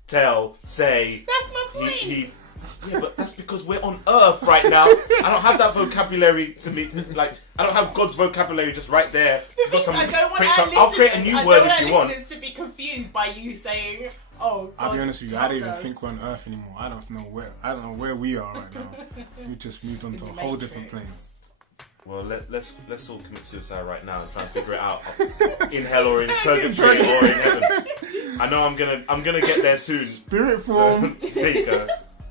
tell, say? That's my point. Yeah, but that's because we're on Earth right now. I don't have that vocabulary to me. Like, I don't have God's vocabulary just right there. It's got some, I don't want I'll create a new word if you want. I don't want listeners to be confused by you saying, "Oh, God, I'll be honest with you, I don't even tell think we're on Earth anymore. I don't know where we are right now. We just moved on to a whole different plane. Well, let's all commit suicide right now and try and figure it out in hell or in purgatory or in heaven. I know I'm gonna get there soon. Spirit form. So, there you go.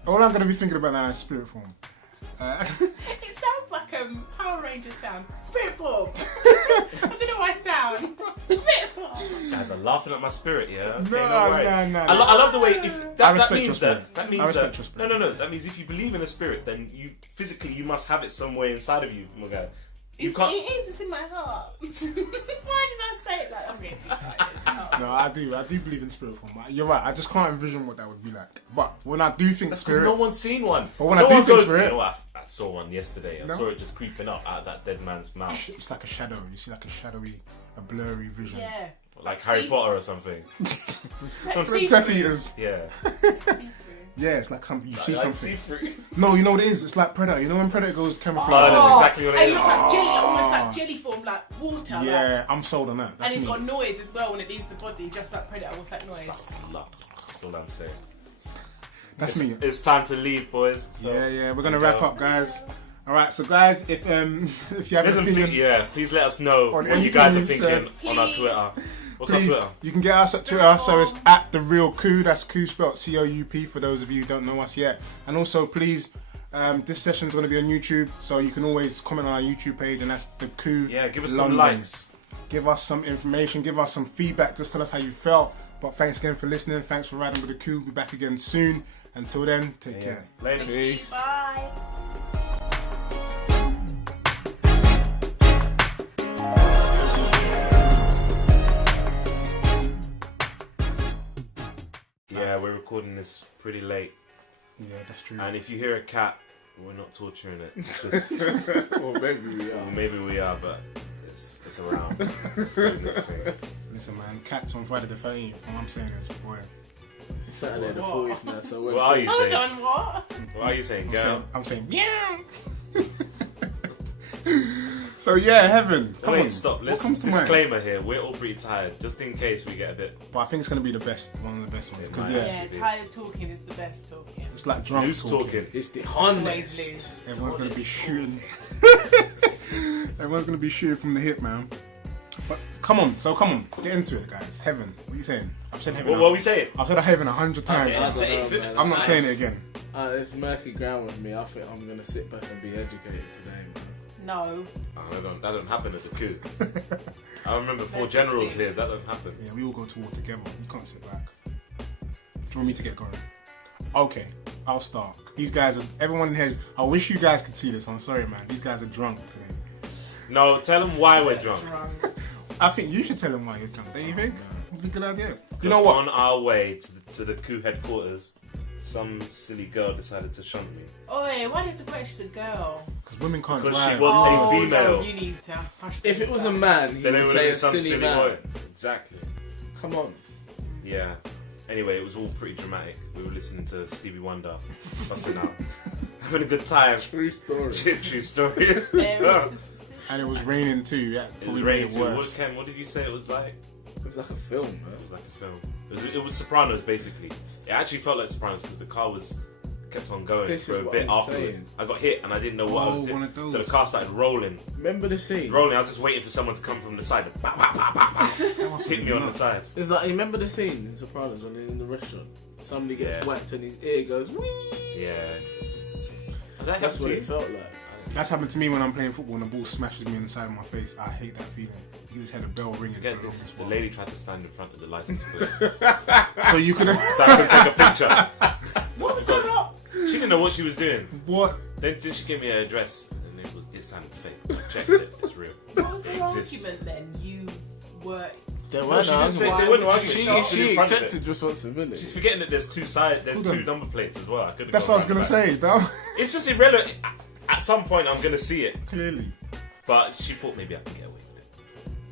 All I'm gonna be thinking about now is spirit form. It sounds like Power Rangers sound. Spirit form. I don't know why I sound. Spirit form. Guys are laughing at my spirit, yeah. Okay, No. I love the way that means that I respect your spirit. no. That means if you believe in a spirit, then you physically you must have it somewhere inside of you, my guy. You It can't. is. It's in my heart. Why did I say it like I'm getting too tired? Oh. No, I do believe in spirit form. You're right. I just can't envision what that would be like. But when I do think That's spirit, because no one's seen one. But when no I do one think goes, spirit- you know what? I saw one yesterday. I No. saw it just creeping up out of that dead man's mouth, it's like a shadow. You see like a shadowy, a blurry vision. Yeah. like Harry Potter or something. Death Eaters. Yeah. Yeah, it's like something you see Like something. see-through. No, you know what it is? It's like Predator. You know when Predator goes Oh, camouflage? that's exactly what it And is. it looks like jelly, almost like jelly form, like water. Like, Yeah, I'm sold on that. That's and it's me. got noise as well when it leaves the body, just like Predator. What's that noise? That's all I'm saying. That's me. It's time to leave, boys. So, Yeah, we're gonna wrap up, guys. All right, so guys, if you have an Listen, opinion, please let us know On what you guys are anything thinking you've on our Please. Twitter. What's please, our Twitter? you can get us at Twitter. So it's at the real Coup. That's Coup spelled C-O-U-P for those of you who don't know us yet. And also, please, this session is going to be on YouTube, so you can always comment on our YouTube page, and that's the Coup. Yeah, give us London. some likes. Give us some information. Give us some feedback. Just tell us how you felt. But thanks again for listening. Thanks for riding with the Coup. We'll be back again soon. Until then, take care. Later. Peace. Bye. Yeah, we're recording this pretty late. Yeah, that's true. And if you hear a cat, we're not torturing it. Just- Or maybe we or are. maybe we are, but it's around. Doing this thing. Listen, man, cats on Friday the 13th. All I'm saying is, boy, Saturday the What? 40th now, so we're What are you Hold saying? on, what? What are you saying, girl? I'm saying, meow. So yeah, heaven. Come Wait, on. stop. What Let's comes to mind? disclaimer here. We're all pretty tired, just in case we get a bit But I think it's gonna be the best, one of the best ones. Because It might. yeah, Yeah, tired talking is the best talking. it's like drunk loose talking. It's the Always honest. loose. Everyone's gonna be shooting. Everyone's gonna be shooting from the hip, man. But come on, get into it, guys. Heaven. What are you saying? I've said heaven. What are we saying? I've said heaven 100 times. Okay, I'm let's not- say know, it. man. I'm not Nice. saying it again. It's murky ground with me. I think I'm gonna sit back and be educated today, man. No. Oh, that don't happen at the Coup. I remember 4 That's generals interesting. here. That don't happen. Yeah, we all go to war together. You can't sit back. Do you want me to get going? Okay, I'll start. These guys are, everyone in here, I wish you guys could see this. I'm sorry, man. These guys are drunk today. No, tell them why we're drunk. I think you should tell them why you're drunk. Don't you think? Would be a good idea. You Because know what? On our way to the Coup headquarters, some silly girl decided to shunt me. Oi, why do you have to put she's a girl? Because women can't Because drive. she was Oh, a female. No, you need to hush If them it was a down. man, he Then it would would say have a been some silly silly man. boy. Exactly. Come on. Yeah. Anyway, it was all pretty dramatic. We were listening to Stevie Wonder, busting out, having a good time. True story. True story. There is- And it was raining too. Yeah, It was probably raining made too. it What, worse. Ken, what did you say it was like? It was like a film, It man. was like a film. It was Sopranos, basically. It actually felt like Sopranos because the car was kept on going This for is a what bit I'm afterwards. saying. I got hit and I didn't know what I Oh, was doing. one of those. So the car started rolling. Remember the scene? Rolling. I was just waiting for someone to come from the side and bah, bah, bah, bah, bah, That must hit have me been on the nuts. side. It's like, you remember the scene in Sopranos when they're in the restaurant? Somebody gets Yeah. whacked and his ear goes, wee! Yeah. And that That's happened what to it you? felt like. That's happened to me when I'm playing football and the ball smashes me in the side of my face. I hate that feeling. You just had a bell ringing. Get for a this. long The spot. lady tried to stand in front of the license plate. So you could have. So I could take a picture. What was going on? She didn't know what she was doing. What? Then she gave me her address and it sounded fake. I checked it. It's real. What was the It exists. argument then? You were. There No, weren't she didn't say arguments. they weren't arguing. She, She stood in front of it. accepted responsibility. She's forgetting that there's 2 sides. There's Hold 2 on. number plates as well. I could. That's what I was gonna say. That It's just irrelevant. At some point, I'm gonna see it, clearly. but she thought maybe I can get away with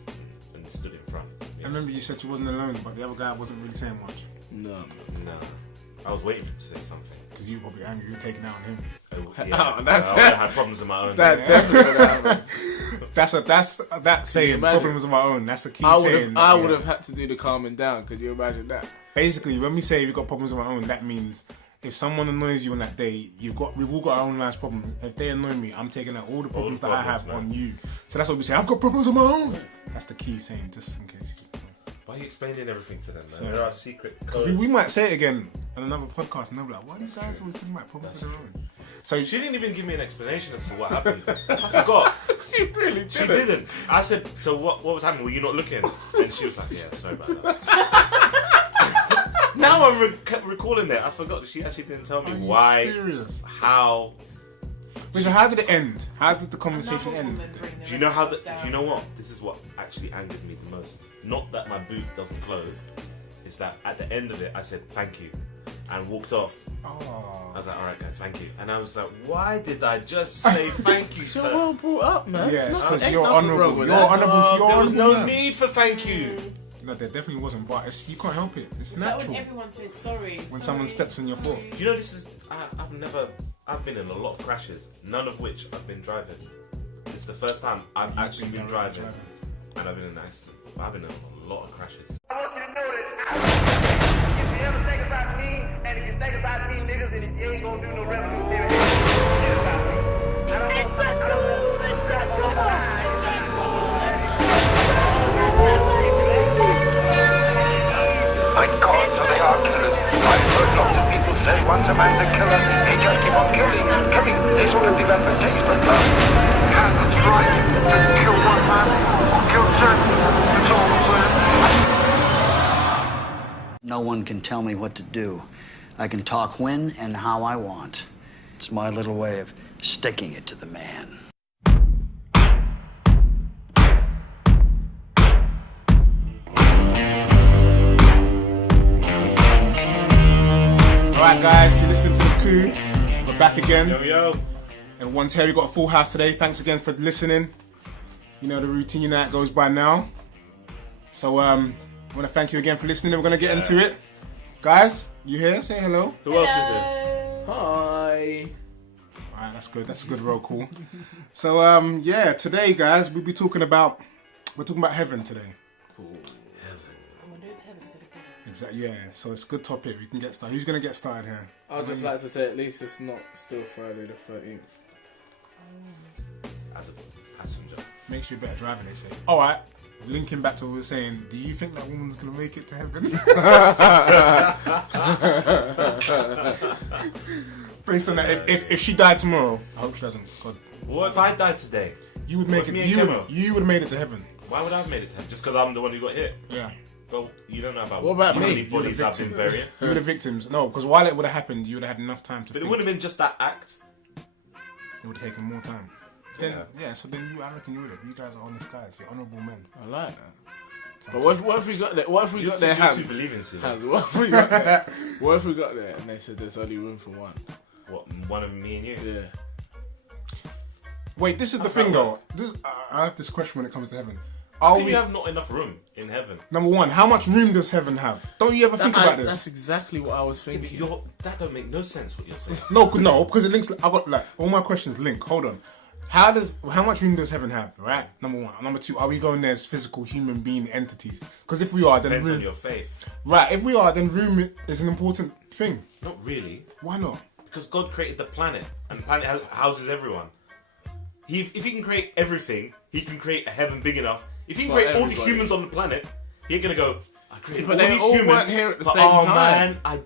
it, and stood in front. I remember you said you wasn't alone, but the other guy wasn't really saying much. No. No. I was waiting for him to say something. Because you were probably angry, you were taking out on him. Yeah, Oh, that- I would have had problems of my own. That definitely happened. That's saying imagine? problems of my own. That's a key I saying. would have had to do the calming down. Could you imagine that? Basically, when we say we've got problems of our own, that means if someone annoys you on that day, we've all got our own life's problems. If they annoy me, I'm taking out all the problems that I have on you. So that's what we say. I've got problems of my own. That's the key saying, just in case. Why are you explaining everything to them, man? So- There are secret Because codes. we might say it again on another podcast, and they'll be like, "Why are these guys always talking about problems of their own?" So She didn't even give me an explanation as to what happened. I forgot. She really She didn't. I said, so what was happening? Were you not looking? And she was like, yeah, sorry about that. Now I'm recalling that. I forgot that she actually didn't tell me Are you why, serious? how. Wait, so how did it end? How did the conversation Another end? woman bring the Do you know how? Do down. you know what? This is what actually angered me the most. Not that my boot doesn't close. It's that at the end of it, I said thank you, and walked off. I Oh, was like, all right, guys, thank you. And I was like, why did I just say thank you? You're To... well brought up, man. yeah, it's because Ain't you're nothing honourable. wrong with You're that. honourable. You're there was honourable no man. need for thank you. No, there definitely wasn't, but you can't help it. It's Is that natural. when everyone says sorry? When someone steps on your foot. Do you know this is? I've been in a lot of crashes, none of which I've been driving. It's the first time I've actually been driving, and I've been in an accident. But I've been in a lot of crashes. I want you to know that if you ever think about me, and if you think about me niggas, and if you ain't gonna do no revolutionary, forget about me. I don't Thank God for they are killers. I've heard lots of people say once a man's a killer, he just keep on killing. They sort of develop a taste for love. Has its right to kill one man or kill certain. It's all the same. No one can tell me what to do. I can talk when and how I want. It's my little way of sticking it to the man. Alright guys, you're listening to the Coup. We're back again. Yo. And one Terry got a full house today. Thanks again for listening. You know the routine that goes by now. So I want to thank you again for listening. We're going to get into it. Guys, you here? Say hello. Who else is there? Hi. Alright, that's good. That's a good roll call. So yeah, today guys, we're talking about heaven today. I wonder if heaven's gonna get it. Exactly. Yeah. So it's a good topic. We can get started. Who's going to get started here? I'd just like to say at least it's not still Friday the 13th. As a passenger. Makes you a better driver, they say. Alright. Linking back to what we were saying, do you think that woman's going to make it to heaven? Based on that, if she died tomorrow, I hope she doesn't. God, What if I died today? you would make What if it. me and You would have made it to heaven. Why would I have made it to heaven? Just because I'm the one who got hit? Yeah. Well, you don't know about What about how me? many You're the bodies I've been victim. burying. You were the victims. No, because while it would have happened, you would have had enough time to But it think. would have been just that act. It would have taken more time. Then, so then I reckon you would have. You guys are honest guys. You're honourable men. I like that. But what if we got there? What if we got their You're hands? too believing, Sue. Hands. What if we got there? What if we got there and they said there's only room for one? What, one of me and you? Yeah. Wait, this is the thing though. I have this question when it comes to heaven. How Are can we you have not enough room in heaven? number one? How much room does heaven have? Don't you ever think about this? That's exactly what I was thinking. That don't make no sense what you're saying. No, because it links. I got like all my questions link. Hold on. How much room does heaven have? Right. Number one. Number two. Are we going there as physical human being entities? Because if we are, then Depends room. on your faith. Right. If we are, then room is an important thing. Not really. Why not? Because God created the planet, and the planet houses everyone. If he can create everything, he can create a heaven big enough. If he can For create all the everybody. humans on the planet, he ain't gonna go, I created But all they these all humans. weren't here at the but, same oh time. man, I